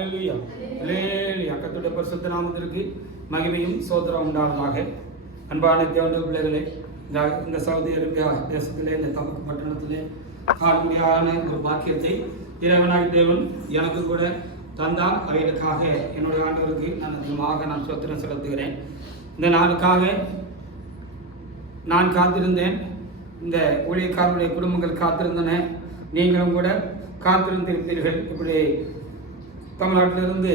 ஹல்லேலூயா ஹல்லேலூயா. கர்த்தருடைய பரிசுத்த நாமத்திற்கு மகிமையும் சோத்திரம் உண்டாவதாக. அன்பான தேவனுடைய பிள்ளைகளே, இந்த சவுதி அரேபியா தேசத்திலே, இந்த தமக்கு பட்டணத்திலே காண்மையான ஒரு பாக்கியத்தை இறைவனாய் தேவன் எனக்கு கூட தந்தான். அவைகளுக்காக என்னுடைய ஆண்டவருக்கு நான் அதிகமாக சோத்திரம் செலுத்துகிறேன். இந்த நாளுக்காக நான் காத்திருந்தேன். இந்த ஊழியக்காரருடைய குடும்பங்கள் காத்திருந்தன. நீங்களும் கூட காத்திருந்திருப்பீர்கள். இப்படி தமிழ்நாட்டிலிருந்து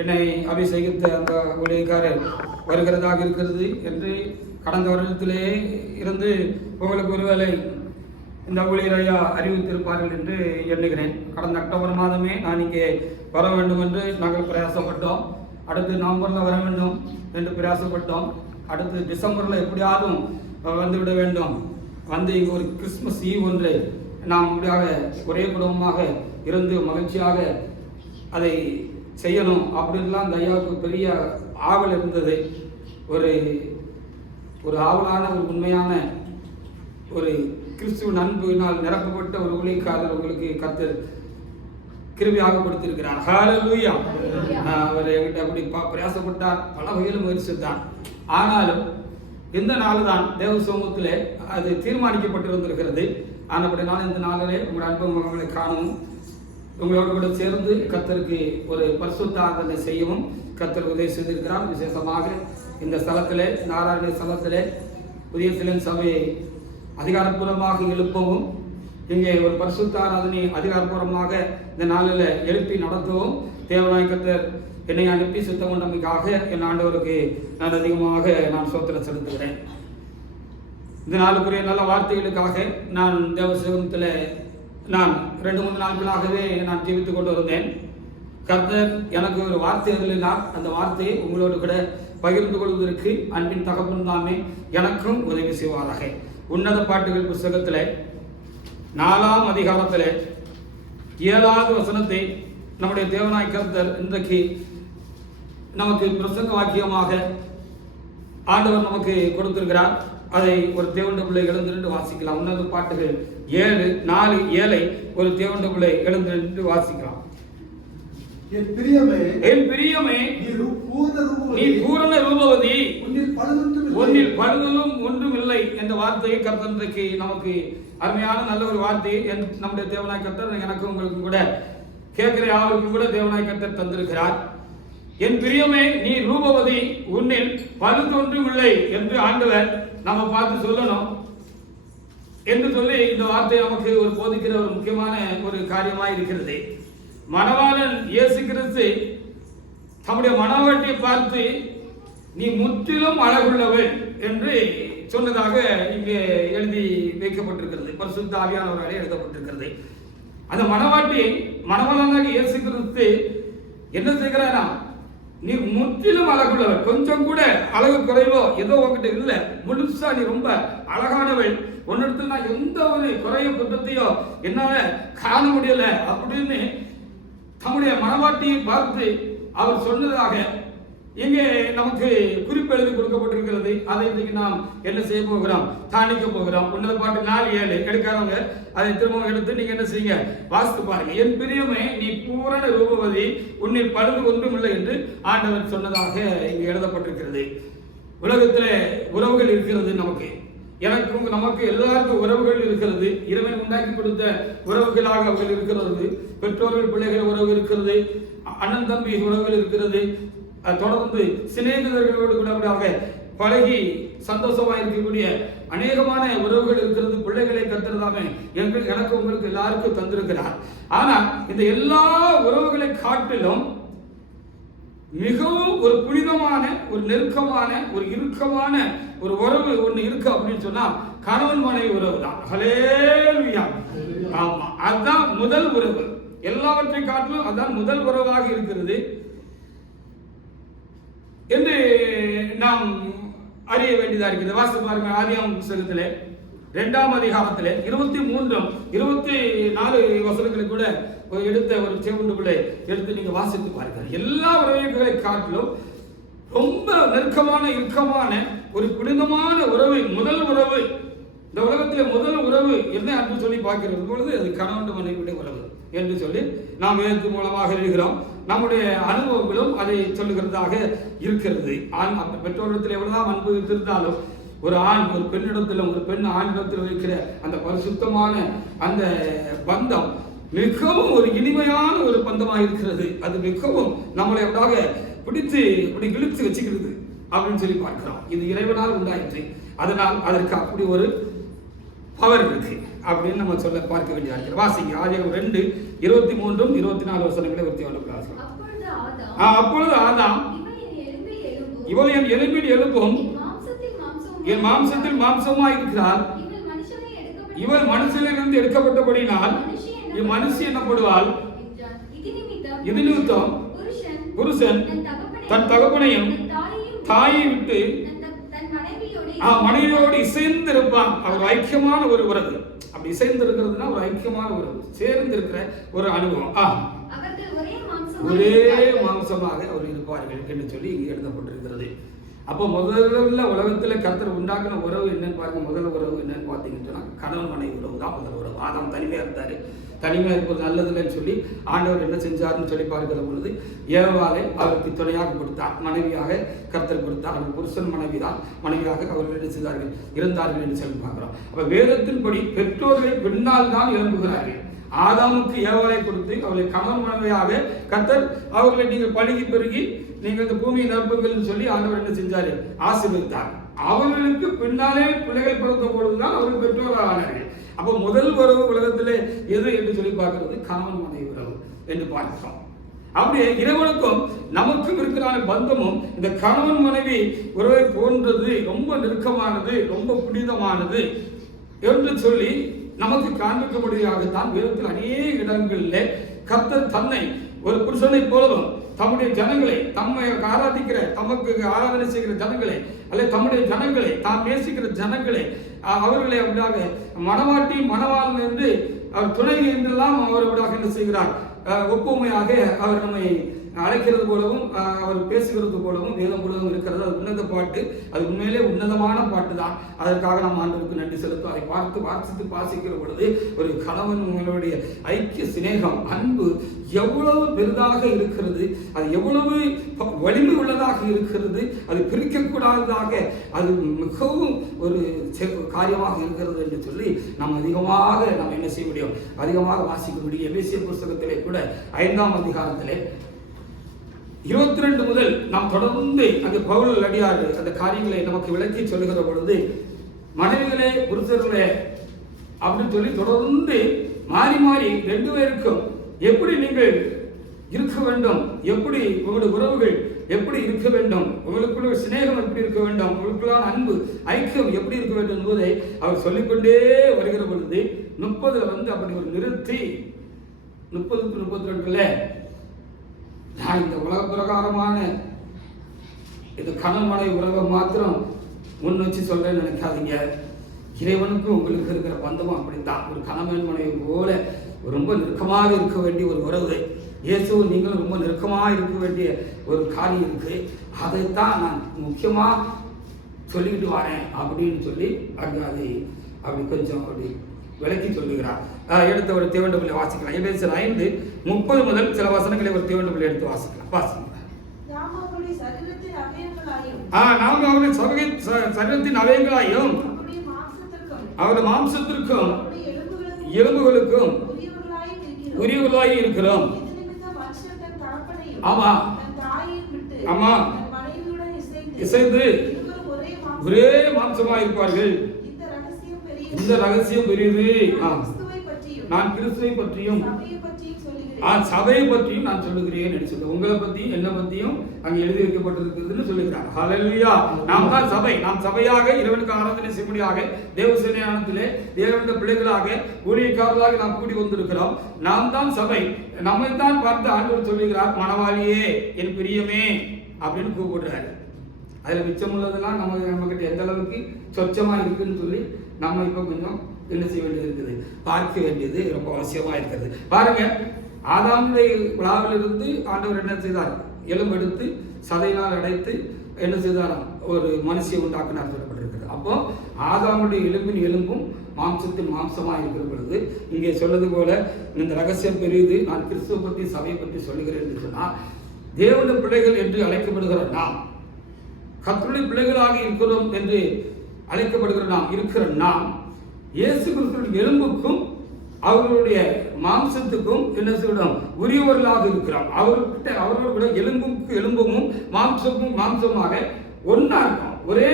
என்னை அபிஷேகித்த அந்த ஊழியக்காரர் வருகிறதாக இருக்கிறது என்று கடந்த வருடத்திலே இருந்து உங்களுக்கு ஒருவேளை இந்த ஊழியரையா அறிவித்திருப்பார்கள் என்று எண்ணுகிறேன். கடந்த அக்டோபர் மாதமே நான் இங்கே வர வேண்டும் என்று நாங்கள் பிரயாசப்பட்டோம். அடுத்து நவம்பரில் வர வேண்டும் என்று பிரயாசப்பட்டோம். அடுத்து டிசம்பரில் எப்படியாவது வந்துவிட வேண்டும், வந்து இங்கே ஒரு கிறிஸ்மஸ் ஈவ் ஒன்று நாம் முடியாக ஒரே குடும்பமாக இருந்து மகிழ்ச்சியாக அதை செய்யணும் அப்படின்லாம் அந்த ஐயாவுக்கு பெரிய ஆவல் இருந்தது. ஒரு ஆவலான ஒரு உண்மையான ஒரு கிறிஸ்துவ அன்பினால் நிரப்பப்பட்ட ஒரு ஊழியக்காரர் உங்களுக்கு கர்த்தர் கிருபையாக கொடுத்திருக்கிறார். ஹல்லேலூயா. அவர் என்கிட்ட அப்படி பிரயாசப்பட்டார், பல வகையில் முயற்சித்தார். ஆனாலும் இந்த நாள் தான் தேவ சமூகத்திலே அது தீர்மானிக்கப்பட்டிருந்திருக்கிறது. ஆனப்படினாலும் இந்த நாளிலே உங்கள் அன்பு முகங்களை காணவும், உங்களோடு கூட சேர்ந்து கர்த்தருக்கு ஒரு பரிசுத்த ஆராதனை செய்யவும் கர்த்தர் உதவி செய்திருக்கிறார். விசேஷமாக இந்த ஸ்தலத்திலே, நாராயண ஸ்தலத்திலே புதிய சிலன் சபையை அதிகாரப்பூர்வமாக எழுப்பவும், இங்கே ஒரு பரிசுத்த ஆராதனை அதிகாரப்பூர்வமாக இந்த நாளில் எழுப்பி நடத்தவும் தேவனாய் கர்த்தர் என்னை அனுப்பி சுத்தம் கொண்டமைக்காக என் ஆண்டவருக்கு நான் அதிகமாக சோத்திரம் செலுத்துகிறேன். இந்த நாளுக்குரிய நல்ல வார்த்தைகளுக்காக நான் தேவசேகத்தில் நான் 2-3 நாட்களாகவே நான் ஜீவித்துக் கொண்டு வந்தேன். கர்த்தர் எனக்கு ஒரு வார்த்தை எழுதினார். அந்த வார்த்தையை உங்களோடு கூட பகிர்ந்து கொள்வதற்கு அன்பின் தகப்பன் தாமே எனக்கும் உதவி செய்வாராக. உன்னத பாட்டுகள் புஸ்தகத்தில் 4ஆம் அதிகாரத்தில் 7வது வசனத்தை நம்முடைய தேவனாய் கர்த்தர் இன்றைக்கு நமக்கு பிரசங்க வாக்கியமாக ஆண்டவர் நமக்கு கொடுத்திருக்கிறார். அதை ஒரு தேவனுடைய பிள்ளை எழுந்திருந்து வாசிக்கலாம். உன்னத பாட்டுகள் 7:4-7 ஒரு தேவனுடைய பிள்ளை எழுந்திருந்து வாசிக்கலாம். என் பிரியமே நீ பூரண ரூபவதி, உன்னில் பழுதலும் ஒன்றும் இல்லை என்ற வார்த்தையை கர்த்தர் இன்றைக்கு நமக்கு அருமையான நல்ல ஒரு வார்த்தையை நம்முடைய தேவனாய் கர்த்தர் எனக்கும் உங்களுக்கும் கூட கேட்கிற யாருக்கும் கூட தேவனாய் கர்த்தர் தந்திருக்கிறார். என் பிரியமே நீ ரூபவதி, உன்னில் பழுதொன்றும் இல்லை என்று ஆண்டவர் நம்ம பார்த்து சொல்லணும் என்று சொல்லி இந்த வார்த்தை நமக்கு ஒரு போதிக்கிற ஒரு முக்கியமான ஒரு காரியமாக இருக்கிறது. மணவாளன் இயேசு கிறிஸ்து தம்முடைய மணவாட்டியை பார்த்து நீ முற்றிலும் அழகுள்ளவள் என்று சொன்னதாக இங்கே எழுதி வைக்கப்பட்டிருக்கிறது. பரிசுத்த ஆவியானவராலே எழுதப்பட்டிருக்கிறது. அந்த மணவாளனாக இயேசு கிறிஸ்து என்ன செய்கிறாரா, நீ முற்றிலும் அழகுள்ளவள், கொஞ்சம் கூட அழகு குறைவோ ஏதோ உங்ககிட்ட இல்லை, முழுசா நீ ரொம்ப அழகானவள், ஒன்னிடத்துல நான் எந்த ஒரு குறைய குற்றத்தையோ என்னால காண முடியல அப்படின்னு தம்முடைய மணவாட்டியை பார்த்து அவர் சொன்னதாக இங்கே நமக்கு குறிப்பு எழுதி கொடுக்கப்பட்டிருக்கிறது. அதை இன்னைக்கு நாம் என்ன செய்ய போகிறோம், தாண்டிக்க போகிறோம். உன்னத பாட்டு 4:7 எடுக்காதவங்க அதை திரும்ப எடுத்து நீங்க என்ன செய்யுங்க, வாசித்து பாருங்க. என் பிரியமே நீ பூரண ரூபவதி, உன்னில் பழுது ஒன்றும் இல்லை என்று ஆண்டவர் சொன்னதாக இங்கே எழுதப்பட்டிருக்கிறது. உலகத்தில் உறவுகள் இருக்கிறது. நமக்கு எனக்கும் நமக்கு எல்லாருக்கும் உறவுகள் இருக்கிறது. இறைவன் உண்டாக்கி கொடுத்த உறவுகளாக அவர்கள் இருக்கிறது. பெற்றோர்கள் பிள்ளைகள் உறவு இருக்கிறது, அண்ணன் தம்பி உறவுகள் இருக்கிறது, தொடர்ந்து சிநேகிதர்களோடு கூட பழகி சந்தோஷமாக இருக்கக்கூடிய அநேகமான உறவுகள் இருக்கிறது. பிள்ளைகளை கத்துறதாமே எனக்கு உங்களுக்கு எல்லாருக்கும் தந்திருக்கிறார். ஆனால் இந்த எல்லா உறவுகளை காட்டிலும் மிகவும் ஒரு புனிதமான, ஒரு நெருக்கமான, ஒரு இறுக்கமான ஒரு உறவு ஒன்று இருக்கு அப்படின்னு சொன்னா கணவன் மனைவி உறவு தான். ஹல்லேலூயா. ஆமா, அதுதான் முதல் உறவு. எல்லாவற்றை காட்டிலும் அதுதான் முதல் உறவாக இருக்கிறது என்று நாம் அறிய வேண்டியதா இருக்கிறது. வாசித்து பாருங்க. ஆதியாகமம் புத்தகத்திலே 2ஆம் அதிகாரத்திலே 23-24 வசனங்களை கூட எடுத்த ஒரு தேவனுக்குள்ளே எடுத்து நீங்க வாசித்து பாருங்க. எல்லா உறவுகளை காட்டிலும் ரொம்ப நெருக்கமான, இறுக்கமான ஒரு புனிதமான உறவு, முதல் உறவு, இந்த உலகத்திலே முதல் உறவு என்ன அப்படின்னு சொல்லி பார்க்கிறது பொழுது அது கணவன் மனைவியுடைய உறவு. என்று சொல்லி நாம் வேதத்தின் மூலமாக எழுதுகிறோம். நம்முடைய அனுபவங்களும் அதை சொல்லுகிறதாக இருக்கிறது. ஆண் பெற்றோரிடத்தில் எவ்வளவுதான் அன்பு இருந்தாலும் ஒரு ஆண் ஒரு பெண்ணிடத்திலும் ஒரு பெண் ஆணிடத்தில் வைக்கிற அந்த பரிசுத்தமான அந்த பந்தம் மிகவும் ஒரு இனிமையான ஒரு பந்தமாக இருக்கிறது. அது மிகவும் நம்மளை எப்படாக பிடித்து இப்படி இழுத்து வச்சுக்கிறது அப்படின்னு சொல்லி பார்க்கிறோம். இது இறைவனால் உண்டாயிற்று. அதனால் அதற்கு அப்படி ஒரு பவர் இருக்கு அப்படின்னு நம்ம சொல்ல பார்க்க வேண்டிய இருக்கிறது. வாசிங்க ஆதியாகமம் 2:23-24 வசனங்களை ஒருத்தி வாசிக்கலாம். அப்பொழுது ஆதாம் இவள் என் எலும்பில் எலும்பும் என் மாம்சத்தில் மாம்சமாய் இருக்கிறார். இவள் மனுஷனிலிருந்து எடுக்கப்பட்டபடியினால் மனுஷி என்னப்படுவாள். இது நிமித்தம் புருஷன் தன் தகப்பனையும் தாயை விட்டு மனைவியோடு இசைந்து இருப்பான். அவர் ஐக்கியமான ஒரு உறவு. அப்படி இசைந்து இருக்கிறதுனா ஒரு ஐக்கியமான உறவு, சேர்ந்து இருக்கிற ஒரு அனுபவம். ஒரே மாம்சமாக அவர் இருப்பார்கள் என்று சொல்லி இங்கே எழுதப்பட்டிருக்கிறது. அப்போ முதல்ல உலகத்தில் கர்த்தர் உண்டாக்குன உறவு என்னன்னு பாருங்க. முதல் உறவு என்னன்னு பார்த்தீங்கன்னா கணவன் மனைவி உறவு தான் முதல் உறவு. ஆதாம் தனிமையாக இருந்தார். தனிமையாக இருப்பது நல்லதில்லைன்னு சொல்லி ஆண்டவர் என்ன செஞ்சார்னு சொல்லி பார்க்கிற பொழுது ஏவாளை அவருக்கு துணையாக கொடுத்தார், மனைவியாக கர்த்தர் கொடுத்தார். அவர் புருஷன் மனைவி தான் மனைவியாக அவர்கள் என்ன செய்தார்கள் இருந்தார்கள் என்று சொல்லி பார்க்கிறோம். அப்போ வேதத்தின்படி பெற்றோர்கள் பின்னால் தான் எழும்புகிறார்கள். ஆதாமுக்கு ஏவாளை கொடுத்து அவளை கணவன் மனைவியாக கர்த்தர் அவர்களை நீங்கள் பழகி பெருகி நீங்கள் இந்த பூமியை நிரப்புங்கள் சொல்லி ஆண்டவர் என்ன செஞ்சாரு ஆசீர்வதித்தார். அவர்களுக்கு பின்னாலே பிள்ளைகள் பிறந்த பொழுதுதான் அவர்கள் பெற்றோராக ஆனார்கள். அப்போ முதல் உறவு உலகத்திலே எது என்று சொல்லி பார்க்கிறது கணவன் மனைவி உறவு என்று பார்க்கிறோம். அப்படியே இறைவனுக்கும் நமக்கும் இருக்கிற பந்தமும் இந்த கணவன் மனைவி உறவை போன்றது, ரொம்ப நெருக்கமானது, ரொம்ப புனிதமானது என்று சொல்லி நமக்கு காண்பிக்கும்படியாகத்தான் வேதத்தில் அநேக இடங்களில் கர்த்தர் தன்னை ஒரு புருஷனை போலவும் தம்முடைய ஜனங்களை, தம்மை ஆராதிக்கிற, தமக்கு ஆராதனை செய்கிற ஜனங்களை அல்லது தம்முடைய ஜனங்களை, தாம் நேசிக்கிற ஜனங்களை அவர்களை அப்படியாக மனவாட்டி மனவாளன் என்று அவர் துணை என்றெல்லாம் அவர் அப்படியாக என்ன செய்கிறார், ஒப்புமையாக அவர் நம்மை அழைக்கிறது போலவும் அவர் பேசுகிறது போலவும் வேதம் முழுவதும் இருக்கிறது. அது உன்னத பாட்டு, அது உண்மையிலே உன்னதமான பாட்டு தான். அதற்காக நாம் ஆண்டவருக்கு நன்றி செலுத்தும். அதை வாசித்து வாசிக்கிற பொழுது ஒரு கணவனுடைய ஐக்கிய சிநேகம், அன்பு எவ்வளவு பெரிதாக இருக்கிறது, அது எவ்வளவு வலிமை உள்ளதாக இருக்கிறது, அது பிரிக்கக்கூடாததாக அது மிகவும் ஒரு காரியமாக இருக்கிறது என்று சொல்லி நாம் அதிகமாக நாம் என்ன செய்ய முடியும், அதிகமாக வாசிக்க முடியும். எபேசியர் புஸ்தகத்திலே கூட 5ஆம் அதிகாரத்திலே 22 முதல் நாம் தொடர்ந்து அந்த பவுல் அடியார் அந்த காரியங்களை நமக்கு விளக்கி சொல்லுகிற பொழுது மனைவிகளே புருஷர்களே அப்படின்னு சொல்லி தொடர்ந்து மாறி மாறி 2 பேருக்கும் எப்படி நீங்கள் இருக்க வேண்டும், எப்படி உங்களுடைய உறவுகள் எப்படி இருக்க வேண்டும், உங்களுக்குள்ள சிநேகம் எப்படி இருக்க வேண்டும், உங்களுக்குள்ளான அன்பு ஐக்கியம் எப்படி இருக்க வேண்டும் என்பதை அவர் சொல்லிக்கொண்டே வருகிற பொழுது 30 அப்படி ஒரு நிறுத்தி 30-32 நான் இந்த உலக பிரகாரமான இது கணவன் மனைவி உறவை மாத்திரம் முன் வச்சு சொல்றேன்னு நினைக்காதீங்க. இறைவனுக்கும் உங்களுக்கு இருக்கிற பந்தமும் அப்படித்தான். ஒரு கணவன் மனைவி போல ரொம்ப நெருக்கமாக இருக்க வேண்டிய ஒரு உறவு. இயேசுவும் நீங்களும் ரொம்ப நெருக்கமாக இருக்க வேண்டிய ஒரு காரியம் இருக்கு. அதைத்தான் நான் முக்கியமா சொல்லிக்கிட்டு வரேன் அப்படின்னு சொல்லி அங்கே அதை அப்படி கொஞ்சம் அப்படி விளக்கி சொல்லுகிறார். எடுத்த ஒரு தேவண்ட பிள்ளை வாசிக்கலாம். எபேசியர் 5:30 முதல் சில வசனங்களை ஒரு தேவண்ட பிள்ளை எடுத்து வாசிக்கலாம். நாம் அவருடைய சரீரத்தின் அவயங்களாயும் அவருடைய மாம்சத்திற்கும் எலும்புகளுக்கும் உரியவர்களாய் இருக்கிறோம். ஆமா ஆமா இசைந்து ஒரே மாம்சமாக இருப்பார்கள். இந்த ரகசியம் பெரியது. நான் கிறிஸ்துவை பற்றியும் சபையை பற்றியும் நான் சொல்லுகிறேன் என்று சொல்லி உங்களை பற்றியும் என்ன பற்றியும் அங்கே எழுதி வைக்கப்பட்டிருக்கிறதுன்னு சொல்லுகிறார். ஹல்லேலூயா. நாம் தான் சபை. நாம் சபையாக இறைவனுக்கு ஆராதனை செய்யும்படியாக தேவசேனையானத்திலே தேவனுடைய பிள்ளைகளாக ஊழியக்காரர்களாக நாம் கூடி வந்திருக்கிறோம். நாம் தான் சபை. நம்மைத்தான் பார்த்து ஆண்டவர் சொல்லுகிறார், மணவாளியே என் பிரியமே அப்படின்னு கூப்பிடுறாரு. அதில் மிச்சம் உள்ளதெல்லாம் நம்மகிட்ட எந்த அளவுக்கு சொச்சமாக இருக்குன்னு சொல்லி நம்ம இப்போ கொஞ்சம் என்ன செய்ய வேண்டியது இருக்குது, பார்க்க வேண்டியது ரொம்ப அவசியமாக இருக்கிறது. பாருங்க, ஆதாமுடைய விழாவிலிருந்து ஆண்டவர் என்ன செய்தார், எலும்பெடுத்து சதையினால் அடைத்து என்ன செய்தாராம், ஒரு மனுஷியை உண்டாக்கினார் சொல்லப்பட்டிருக்கிறது. அப்போ ஆதாமுடைய எலும்பின் எலும்பும் மாம்சத்தின் மாம்சமாக இருக்கிற பொழுது இங்கே சொல்வது போல இந்த ரகசியம் பெரியது. நான் கிறிஸ்துவ பற்றி சபையை பற்றி சொல்லுகிறேன் என்று சொன்னால், தேவனுடைய பிள்ளைகள் என்று அழைக்கப்படுகிற நாம், கர்த்தருடைய பிள்ளைகளாக இருக்கிறோம் என்று அழைக்கப்படுகிற நாம் இருக்கிற நாம் இயேசு கிறிஸ்துவின் எலும்புக்கும் அவர்களுடைய மாம்சத்துக்கும் என்ன செய்யணும், உரியவர்களாக இருக்கிறோம். அவர்களுடைய எலும்புக்கு எலும்பும் மாம்சமும் மாம்சமாக ஒன்றா இருக்கும், ஒரே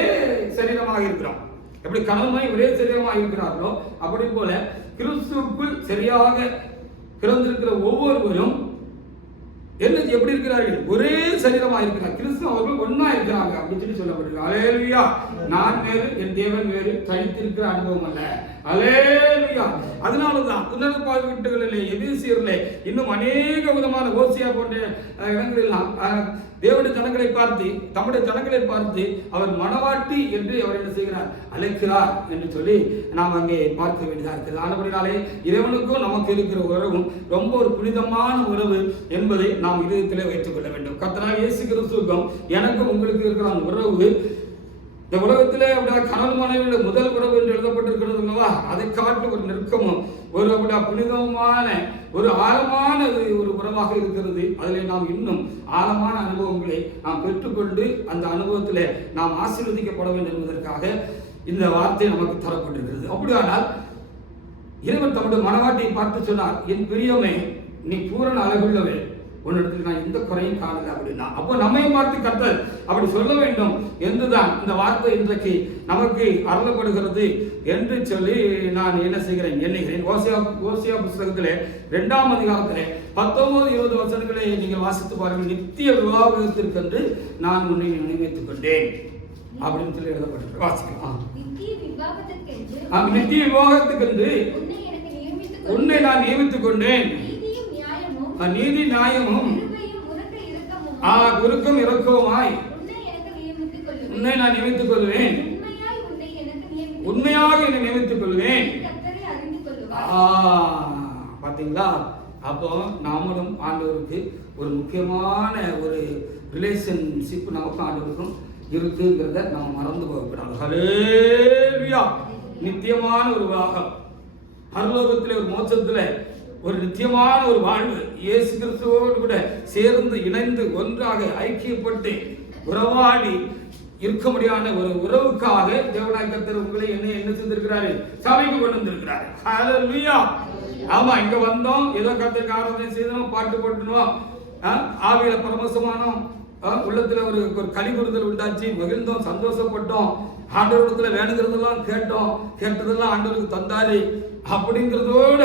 சரீரமாக இருக்கிறோம். எப்படி கணவனாய் ஒரே சரீரமாக இருக்கிறார்களோ அப்படி போல கிறிஸ்துவுக்குள் சரியாக பிறந்திருக்கிற ஒவ்வொருவரும் என்ன எப்படி இருக்கிறார்கள், ஒரே சரீரமாக இருக்கிறார். கிறிஸ்து அவர்கள் ஒன்னா இருக்கிறாங்க அப்படின்னு சொல்லி சொல்லப்பட்டிருக்கு. அல்லேலூயா. நான் வேறு என் தேவன் வேறு தனித்திருக்கிற அனுபவம் அல்ல. அல்லேலூயா. அதனாலதான் உன்னத பால்வீட்டுகளிலே எபேசியரிலே இன்னும் அநேக விதமான ஓசியா போன்ற இடங்களெல்லாம் தேவனுடைய ஜனங்களை பார்த்து, தம்முடைய ஜனங்களை பார்த்து அவர் மணவாட்டி என்று அவர் என்ன செய்கிறார், அழைக்கிறார் என்று சொல்லி நாம் அங்கே பார்க்க வேண்டியதாக இருக்கிறது. ஆனபடினாலே இறைவனுக்கும் நமக்கு இருக்கிற உறவும் ரொம்ப ஒரு புனிதமான உறவு என்பதை நாம் இதயத்திலே வைத்துக் கொள்ள வேண்டும். கர்த்தராகிய இயேசு கிறிஸ்துவுக்கும் எனக்கும் உங்களுக்கு இருக்கிற உறவு இந்த உலகத்திலே அப்படியே கணவன் மனைவியோட முதல் உறவு என்று எழுதப்பட்டிருக்கிறது அல்லவா, அதை காட்டு ஒரு நெருக்கமும் ஒரு அப்படியே புனிதமான ஒரு ஆழமான ஒரு உறவாக இருக்கிறது. அதில் நாம் இன்னும் ஆழமான அனுபவங்களை நாம் பெற்றுக்கொண்டு அந்த அனுபவத்தில் நாம் ஆசீர்வதிக்கப்பட வேண்டும் என்பதற்காக இந்த வார்த்தை நமக்கு தரப்பட்டிருக்கிறது. அப்படியானால் இறைவன் தம்முடைய மனவாட்டியை பார்த்து சொன்னார், என் பிரியமே நீ பூரண அழகுள்ளவே, உன்னிடத்தில் நான் எந்த குறையும் காணல அப்படின்னா. அப்போ நம்மையும் பார்த்து கர்த்தர் அப்படி சொல்ல வேண்டும் என்றுதான் இந்த வார்த்தை இன்றைக்கு நமக்கு அருளப்படுகிறது என்று சொல்லி நான் என்ன செய்கிறேன், எண்ணுகிறேன். ஓசியா புஸ்தகத்திலே 2ஆம் அதிகாரத்திலே 19-20 வசனங்களை நீங்கள் வாசித்து பாருங்கள். நித்திய விவாகத்திற்கென்று நான் உன்னை நினைவைத்துக் கொண்டேன் அப்படின்னு சொல்லி எழுதப்பட்டிருக்கு. வாசிக்கலாம். நித்திய விவாகத்துக்கென்று உன்னை நான் நியமித்துக் கொண்டேன். நீதி நியாயமும் குறுக்கும் இறக்கவுமாய் உன்னை நான் நியமித்துக் கொள்வேன். உண்மையாக என்னை நியமித்துக் கொள்வேன். பாத்தீங்களா? அப்போ நாமளும் ஆண்டவருக்கு ஒரு முக்கியமான ஒரு ரிலேஷன்ஷிப் நமக்கும் ஆண்டவருக்கும் இருக்குங்கிறத நம்ம மறந்து போகக்கூடாது. ஹல்லேலூயா. நித்தியமான ஒரு வாகம், பரலோகத்திலே ஒரு மோட்சத்திலே ஒரு நித்தியமான ஒரு வாழ்வு, இயேசு கிறிஸ்துவோடு கூட சேர்ந்து இணைந்து ஒன்றாக ஐக்கியப்பட்டு உறவாடி இருக்க முடியாத ஒரு உறவுக்காக தேவனாய் கர்த்தர் உங்களை என்ன செஞ்சிருக்கிறாரு, சபைக்கு கொண்டு வந்திருக்கிறாரு. ஹல்லேலூயா. ஆமா, இங்க வந்தோம், ஏதோ கர்த்தருக்கு ஆராதனை செய்தோம், பாட்டு போட்டுனோம், ஆவியில பரமசமானோம், உள்ளத்துல ஒரு களி கூறுதல் உண்டாச்சு, மகிழ்ந்தோம், சந்தோஷப்பட்டோம், ஆண்டவரிடத்துல வேணுங்கிறதெல்லாம் கேட்டோம், கேட்டதெல்லாம் ஆண்டவருக்கு தந்தாரு அப்படிங்கிறதோட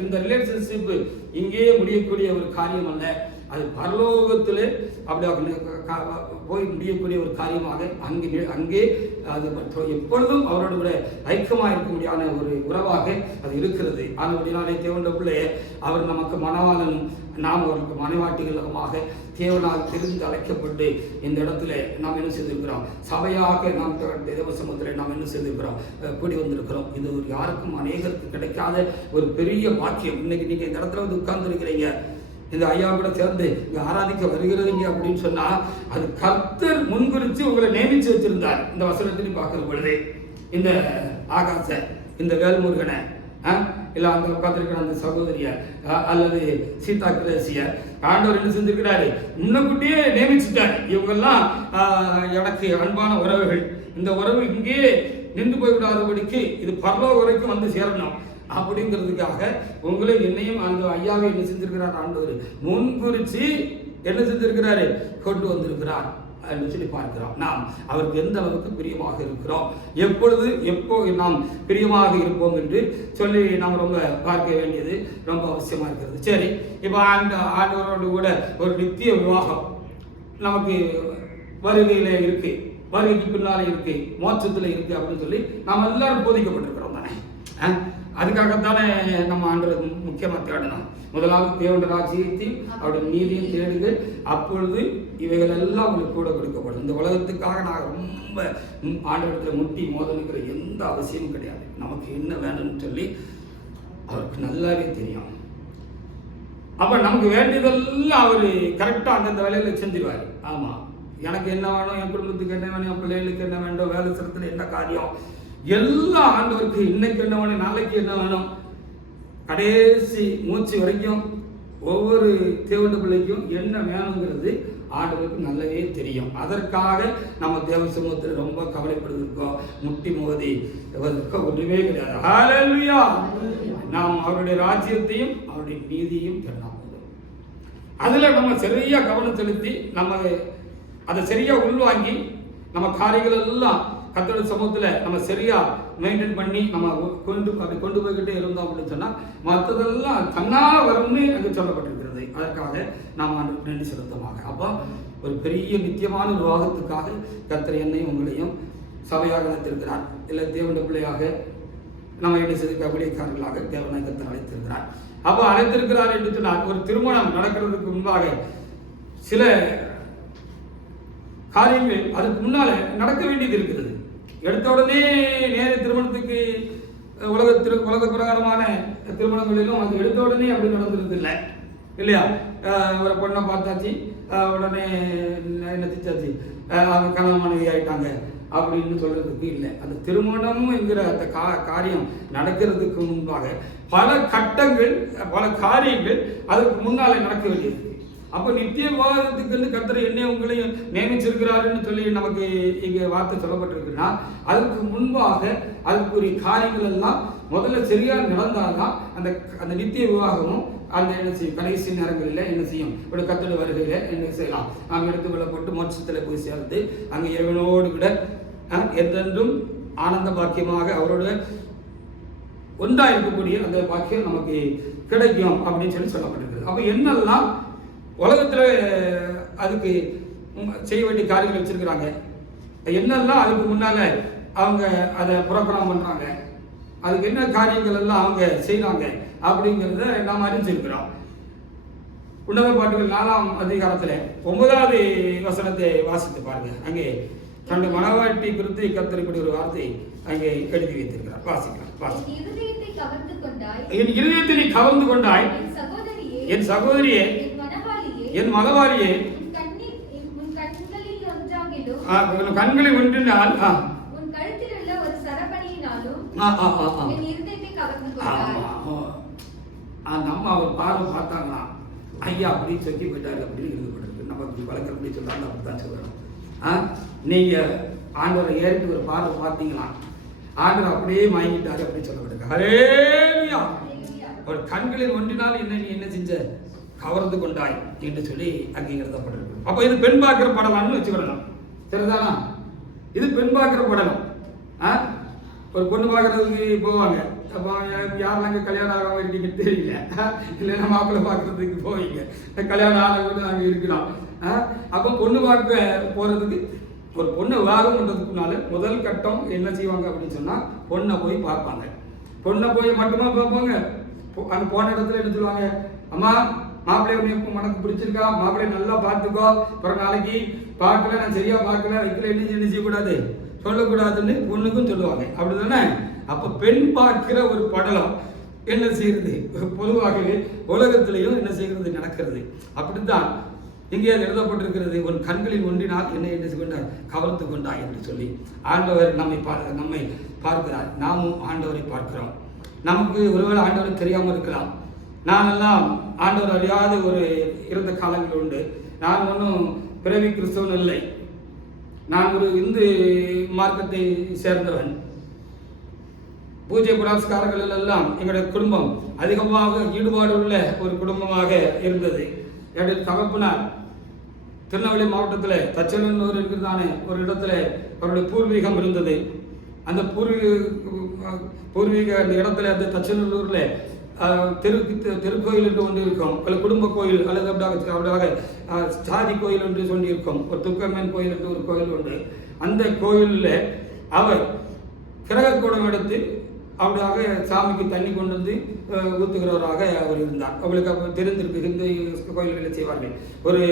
இந்த ரிலேஷன்ஷிப் இங்கேயே முடியக்கூடிய ஒரு காரியம் அல்ல. அது பரலோகத்திலே அப்படி போய் முடியக்கூடிய ஒரு காரியமாக அங்கே அது எப்பொழுதும் அவரோட கூட ஐக்கியமாக இருக்க முடியாத ஒரு உறவாக அது இருக்கிறது. ஆனபடினாலே தேவனுடைய பிள்ளையே அவர் நமக்கு மணவாளனும் நாம் அவருக்கு மனைவாட்டிகளுமாக தேவனாக தெரிந்து அழைக்கப்பட்டு இந்த இடத்துல நாம் என்ன செய்திருக்கிறோம், சபையாக நாம் தேவ சமூகத்தில் நாம் என்ன செய்திருக்கிறோம், கூடி வந்திருக்கிறோம். இது ஒரு யாருக்கும் அநேகருக்கு கிடைக்காத ஒரு பெரிய பாக்கியம். இன்னைக்கு நீங்க இந்த இடத்துல வந்து உட்கார்ந்து இருக்கிறீங்க, இந்த ஐயா கூட சேர்ந்து இங்க ஆராதிக்க வருகிறீங்க அப்படின்னு சொன்னா அது கர்த்தர் முன்குறிச்சு உங்களை நியமிச்சு வச்சிருந்தார். இந்த வசனத்திலையும் பார்க்கிற பொழுது இந்த ஆகாச, இந்த வேல்முருகனை, இல்ல அந்த உட்கார்ந்திருக்கிற அந்த சகோதரிய அல்லது சீதா கிரேசிய ஆண்டவர் என்ன செஞ்சிருக்கிறாரு, முன்னக்கூட்டியே நியமிச்சுட்டாரு. இவங்கெல்லாம் எனக்கு அன்பான உறவுகள், இந்த உறவு இங்கே நின்று போய்விடாதபடிக்கு இது பரலோக வரைக்கும் வந்து சேரணும் அப்படிங்கிறதுக்காக உங்களை என்னையும் அந்த ஐயாவை என்ன செஞ்சிருக்கிறார், ஆண்டவர் முன்குறிச்சு என்ன செஞ்சிருக்கிறாரு, கொண்டு வந்திருக்கிறார் என்று சொல்லி பார்க்கிறோம். நாம் அவருக்கு எந்த அளவுக்கு பிரியமாக இருக்கிறோம், எப்போ நாம் பிரியமாக இருப்போம் என்று சொல்லி நாம் ரொம்ப பார்க்க வேண்டியது ரொம்ப அவசியமா இருக்கிறது. சரி, இப்போ ஆண்டவரோடு கூட ஒரு நித்திய விவாகம் நமக்கு வருகையில இருக்கு, வருகைக்கு பின்னாலே இருக்கு, மோட்சத்துல இருக்கு அப்படின்னு சொல்லி நாம் எல்லாரும் போதிக்கப்பட்டிருக்கிறோம் தானே. அதுக்காகத்தானே நம்ம ஆண்டவர் முக்கியமாக தேடணும். முதலாவது தேவனுடைய ராஜ்யத்தையும் அவருடைய நீதியும் தேடுங்கள், அப்பொழுது இவைகள் எல்லாம் உங்களுக்கு கூட கொடுக்கப்படும். இந்த உலகத்துக்காக நான் ரொம்ப ஆண்டவரத்தில் முட்டி மோதலுங்கிற எந்த அவசியமும் கிடையாது. நமக்கு என்ன வேணும்னு சொல்லி அவருக்கு நல்லாவே தெரியும். அப்ப நமக்கு வேண்டியதெல்லாம் அவர் கரெக்டாக அந்தந்த வேலையில செஞ்சிருவார். ஆமா, எனக்கு என்ன வேணும், என் குடும்பத்துக்கு என்ன வேணும், என் பிள்ளைகளுக்கு என்ன வேண்டும், வேலை சிறத்தில் என்ன காரியம், எல்லாம் ஆண்டவருக்கு இன்னைக்கு என்ன வேணும், நாளைக்கு என்ன வேணும், கடைசி மூச்சு வரைக்கும் ஒவ்வொரு தேவனுடைய பிள்ளைக்கும் என்ன வேணுங்கிறது ஆண்டவருக்கு நல்லாவே தெரியும். அதற்காக நம்ம தேவ சமூகத்தில் ரொம்ப கவலைப்படுவதற்கோ முட்டி மோதி ஒன்றுமே கிடையாது. ஹல்லேலூயா. நாம் அவருடைய ராஜ்யத்தையும் அவருடைய நீதியையும் தேடலாம். அதில் நம்ம சரியா கவனம் செலுத்தி நம்ம அதை சரியா உள்வாங்கி நம்ம காரியங்கள் எல்லாம் கர்த்தருடைய சமூகத்தில் நம்ம சரியா மெயின்டைன் பண்ணி நம்ம கொண்டு போய்கிட்டே இருந்தோம் அப்படின்னு சொன்னால் மற்றதெல்லாம் தன்னா வரும்னு அங்கே சொல்லப்பட்டிருக்கிறது. அதற்காக நாம் நன்றி செலுத்தமாக. அப்போ ஒரு பெரிய நித்தியமான விவாகத்துக்காக கர்த்தர் என்னையும் உங்களையும் சபையாக அழைத்திருக்கிறார். இல்லை தேவனுடைய பிள்ளையாக நம்ம என்ன செய்து ஊழியக்காரர்களாக தேவனை கர்த்தர் அழைத்திருக்கிறார். அப்போ அழைத்திருக்கிறார் என்று சொன்னால் ஒரு திருமணம் நடக்கிறதுக்கு முன்பாக சில காரியங்கள் அதுக்கு முன்னால நடக்க வேண்டியது இருக்கிறது. எடுத்த உடனே நேர திருமணத்துக்கு உலக பிரகாரமான திருமணங்களிலும் அது எடுத்த உடனே அப்படி நடந்துருது இல்லை இல்லையா? ஒரு பொண்ணை பார்த்தாச்சு, உடனே என்ன திச்சாச்சு, அவங்க கணவன் மனைவி ஆயிட்டாங்க அப்படின்னு சொல்றதுக்கு இல்லை. அந்த திருமணம் என்கிற அந்த காரியம் நடக்கிறதுக்கு முன்பாக பல கட்டங்கள், பல காரியங்கள் அதுக்கு முன்னாலே நடக்க வேண்டியது. அப்போ நித்திய விவாதத்துக்கு கர்த்தர் என்னை உங்களையும் நியமிச்சிருக்கிறாருன்னு சொல்லி நமக்கு இங்கே வார்த்தை சொல்லப்பட்டிருக்குன்னா அதுக்கு முன்பாக அதுக்குரிய காரியங்கள் எல்லாம் முதல்ல சரியாக நடந்தால்தான் அந்த நித்திய விவாகமும் அந்த என்ன செய்யும், கடைசி நேரங்களில் என்ன செய்யும், இப்படி கர்த்தருடைய வருகையில் என்ன செய்யலாம், நாம் எடுத்து கொள்ளப்பட்டு மோட்சத்தில் போய் சேர்ந்து அங்கே இறைவனோடு கூட என்றென்றும் ஆனந்த பாக்கியமாக அவரோட ஒன்றாக இருக்கக்கூடிய அந்த பாக்கியம் நமக்கு கிடைக்கும் அப்படின்னு சொல்லப்பட்டிருக்கிறது. அப்போ என்னெல்லாம் உலகத்தில் அதுக்கு செய்ய வேண்டிய காரியங்கள் வச்சிருக்கிறாங்க, என்னெல்லாம் அதுக்கு முன்னால அவங்க அதை புறப்படம் பண்றாங்க, அதுக்கு என்ன காரியங்கள் எல்லாம் அவங்க செய்யறாங்க அப்படிங்கிறத நாம் அறிஞ்சிருக்கிறோம். உன்னத பாட்டுகள் 4ஆம் அதிகாரத்தில் 9வது வசனத்தை வாசித்து பாருங்க. அங்கே தன்னுடைய மனவாட்டி குறித்து கர்த்தர் ஒரு வார்த்தை அங்கே எழுதி வைத்திருக்கிறார். வாசிக்கலாம். என் இருதயத்தை நீ கவர்ந்து கொண்டாய், என் சகோதரியே, என் மகவாரியே, கண்களில் ஒன்றினால் நம்ம அவர் பார்வை பார்த்தாங்களா, ஐயா அப்படின்னு சொல்லி போயிட்டாரு அப்படின்னு எழுதப்பட்டிருக்கு. நமக்கு வழக்கப்படி சொல்றாங்க, அப்படித்தான் சொல்லணும். நீங்க ஆண்டவரை ஏறிட்டு ஒரு பார்வை பார்த்தீங்களா, ஆண்டவர் அப்படியே வாங்கிட்டாரு அப்படின்னு சொல்லப்பட்டிருக்கு. ஹல்லேலூயா. ஒரு கண்களில் ஒன்றினால் என்ன நீ என்ன செஞ்ச, கவர்ந்து கொண்டாய் என்று சொல்லி அங்கே எழுதப்பட்டிருக்கு. அப்போ இது பெண் பார்க்கிற படலாம்னு வச்சுக்கிடலாம். சரிதானா? இது பெண் பார்க்கிற படலம். ஒரு பொண்ணு பார்க்கறதுக்கு போவாங்க. அப்போ யாரெல்லாம் இங்கே கல்யாணம் ஆகாம இருக்கீங்க தெரியல, இல்லைன்னா மாப்பிள்ளை பார்க்கறதுக்கு போவீங்க. கல்யாணம் ஆக கூட நாங்கள் இருக்கிறோம். அப்போ பொண்ணு பார்க்க போறதுக்கு ஒரு பொண்ணை விவாகம் பண்ணுறதுக்கு முன்னால முதல் கட்டம் என்ன செய்வாங்க அப்படின்னு சொன்னால் பொண்ணை போய் பார்ப்பாங்க. பொண்ணை போய் மட்டுமா பார்ப்பாங்க. அங்கே போன இடத்துல என்ன சொல்லுவாங்க, அம்மா மாப்பிள்ளைய உனக்கு பிடிச்சிருக்கா, மாப்பிள்ளைய நல்லா பார்த்துக்கோ, அப்புறம் நாளைக்கு பார்க்கல, நான் சரியா பார்க்கல, வைக்கல, என்ன செய்யக்கூடாது, சொல்லக்கூடாதுன்னு பொண்ணுக்கும் சொல்லுவாங்க. அப்படிதானே? அப்போ பெண் பார்க்கிற ஒரு படலம் என்ன செய்யறது, பொதுவாகவே உலகத்திலையும் என்ன செய்கிறது, நடக்கிறது. அப்படித்தான் இங்கே எழுதப்பட்டிருக்கிறது. உன் கண்களில் ஒன்றினால் என்னை என்ன கொண்டார், கவர்ந்து கொண்டாய் என்று சொல்லி ஆண்டவர் நம்மை பார்க்கிறார். நாமும் ஆண்டவரை பார்க்கிறோம். நமக்கு ஒருவேளை ஆண்டவரை தெரியாமல் இருக்கலாம். நானெல்லாம் ஆண்டவர் அறியாத ஒரு இருந்த காலங்கள் உண்டு. நான் ஒன்றும் பிறவி கிறிஸ்தவன் இல்லை. நான் ஒரு இந்து மார்க்கத்தை சேர்ந்தவன். பூஜை புரஸ்காரங்கள் எல்லாம் எங்களுடைய குடும்பம் அதிகமாக ஈடுபாடு உள்ள ஒரு குடும்பமாக இருந்தது. என்னுடைய தகப்பனார் திருநெல்வேலி மாவட்டத்தில் தச்சநல்லூர் இருக்கிறதானே ஒரு இடத்துல அவருடைய பூர்வீகம் இருந்தது. அந்த பூர்வீக அந்த இடத்துல அந்த தச்சநல்லூர்ல திருக்கோயில் என்று ஒன்று இருக்கும், அல்லது குடும்ப கோயில், அல்லது அப்படியாக சாதி கோயில் என்று சொல்லி இருக்கும். ஒரு துக்கம்மன் கோயில் என்று ஒரு கோயில் உண்டு. அந்த கோயிலில் அவர் கிரகக்கூடம் எடுத்து அப்படியாக சாமிக்கு தண்ணி கொண்டு வந்து ஊற்றுகிறவராக அவர் இருந்தார். அவளுக்கு அப்போ தெரிந்திருக்கு, இந்து கோயில்களில் செய்வார்கள். ஒரு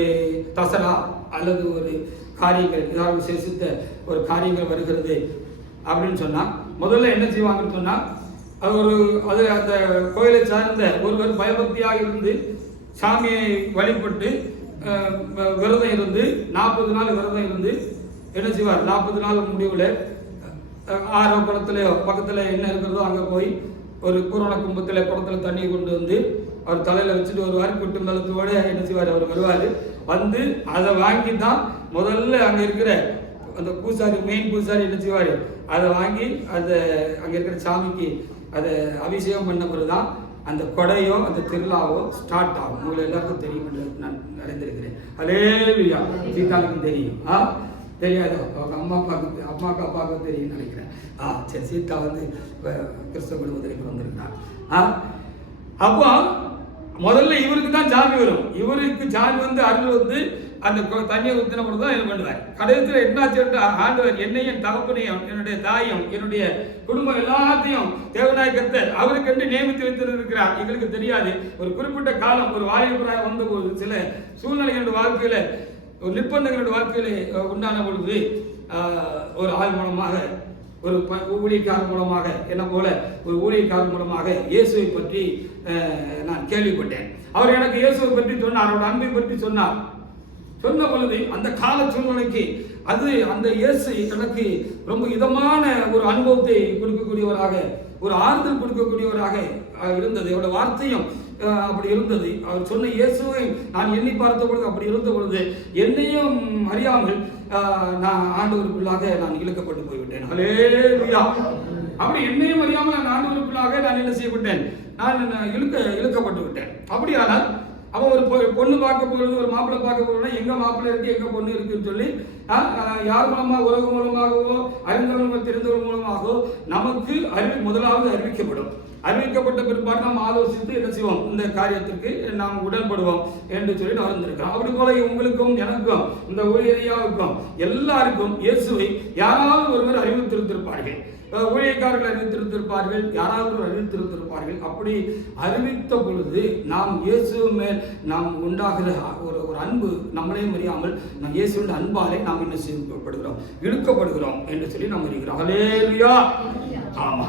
தசரா அல்லது ஒரு காரியங்கள், ஏதாவது விசேஷித்த ஒரு காரியங்கள் வருகிறது அப்படின்னு சொன்னால் முதல்ல என்ன செய்வாங்கன்னு சொன்னால், அது அந்த கோயிலை சார்ந்த ஒருவர் பயபக்தியாக இருந்து சாமியை வழிபட்டு விரதம் இருந்து 40 நாள் விரதம் இருந்து என்ன செய்வார்? 40 நாள் முடிவில் ஆரோ குளத்துலையோ பக்கத்தில் என்ன இருக்கிறதோ அங்கே போய் ஒரு பூரண கும்பத்தில் குளத்தில் தண்ணி கொண்டு வந்து அவர் தலையில் வச்சுட்டு வருவார். குட்டு மலத்தோடு என்ன செய்வார்? அவர் வருவார். வந்து அதை வாங்கி தான் முதல்ல அங்கே இருக்கிற அந்த பூசாரி, மெயின் பூசாரி என்ன செய்வார்? அதை வாங்கி அதை அங்கே இருக்கிற சாமிக்கு அதை அபிஷேகம் பண்ண பிறகு தான் அந்த கொடையோ அந்த திருவிழாவோ ஸ்டார்ட் ஆகும். உங்களுக்கு எல்லாருக்கும் தெரியும் என்று நான் அறிந்திருக்கிறேன். ஹல்லேலூயா. சீதாவுக்கும் தெரியும். தெரியாது, அவங்க அம்மா அப்பாவுக்கு தெரியும்னு நினைக்கிறேன். சரி, சீதா வந்து கிறிஸ்தவ குடும்பத்தில் வந்திருக்கிறார். அப்போ முதல்ல இவருக்கு தான் சாமி வரும். இவருக்கு சாமி வந்து அருள் வந்து அந்த தண்ணியை ஊற்றின பொழுது தான் என்ன பண்ணுவார். கடைசியில் என்னாச்சு? ஆண்டவர் என்னையும் தகப்பனையும் என்னுடைய தாயும் என்னுடைய குடும்பம் எல்லாத்தையும் தேவனாய் கர்த்தர் அவருக்கென்று நியமித்து வைத்திருக்கிறார். எங்களுக்கு தெரியாது. ஒரு குறிப்பிட்ட காலம் ஒரு வாலிபராக வந்தபோது சில சூழ்நிலைகளோட வாழ்க்கையில ஒரு நிர்பந்தங்களோட வாழ்க்கையில உண்டான பொழுது ஒரு ஆள் மூலமாக ஒரு ஊழியக்காரர் மூலமாக என்ன போல ஒரு ஊழியக்காரர் மூலமாக இயேசுவை பற்றி நான் கேள்விப்பட்டேன். அவர் எனக்கு இயேசுவை பற்றி சொன்னார், அவரோட அன்பை பற்றி சொன்னார். சொன்ன பொழுது அந்த கால சூழ்நிலைக்கு அது அந்த இயேசு எனக்கு ரொம்ப இதமான ஒரு அனுபவத்தை கொடுக்கக்கூடியவராக, ஒரு ஆறுதல் கொடுக்கக்கூடியவராக இருந்தது. அவருடைய வார்த்தையும் அப்படி இருந்தது. அவர் சொன்ன இயேசுவை நான் எண்ணி பார்த்த பொழுது அப்படி இருந்த பொழுது என்னையும் அறியாமல் நான் ஆண்டவருக்குள்ளாக நான் இழுக்கப்பட்டு போய்விட்டேன். ஹல்லேலூயா. அப்படி என்னையும் அறியாமல் நான் ஆண்டவருக்குள்ளாக நான் என்ன செய்யப்பட்டேன்? நான் இழுக்கப்பட்டு விட்டேன். அப்படியானால் அவன் ஒரு பொண்ணு பார்க்க போகிறது, ஒரு மாப்பிள்ளை பார்க்க போகிறோம்னா எங்க மாப்பிள்ளை இருக்கு எங்க பொண்ணு இருக்குன்னு சொல்லி யார் மூலமாக, உறவு மூலமாகவோ அறிந்தவர்கள் தெரிந்தவர்கள் மூலமாகவோ நமக்கு முதலாவது அறிவிக்கப்படும். அறிவிக்கப்பட்ட பிற்பாடு நாம் ஆலோசித்து என்ன செய்வோம்? இந்த காரியத்திற்கு நாம் உடன்படுவோம் என்று சொல்லி நான் வந்திருக்கிறோம். அப்படி போல உங்களுக்கும் எனக்கும் இந்த ஊழியரியாவுக்கும் எல்லாருக்கும் இயேசுவை யாராவது ஒருவர் அறிவித்திருப்பார்கள். ஊழியக்காரர்கள் அறிவித்திருப்பார்கள், யாராவது அறிவித்திருப்பார்கள். அப்படி அறிவித்த பொழுது நாம் இயேசு மேல் நாம் உண்டாகிற ஒரு அன்பு நம்மளையும் அறியாமல் நம் இயேசுவின் அன்பாலே நாம் என்ன செய்யப்படுகிறோம்? இழுக்கப்படுகிறோம் என்று சொல்லி நாம் அறிகிறோம். ஹல்லேலூயா. ஆமா.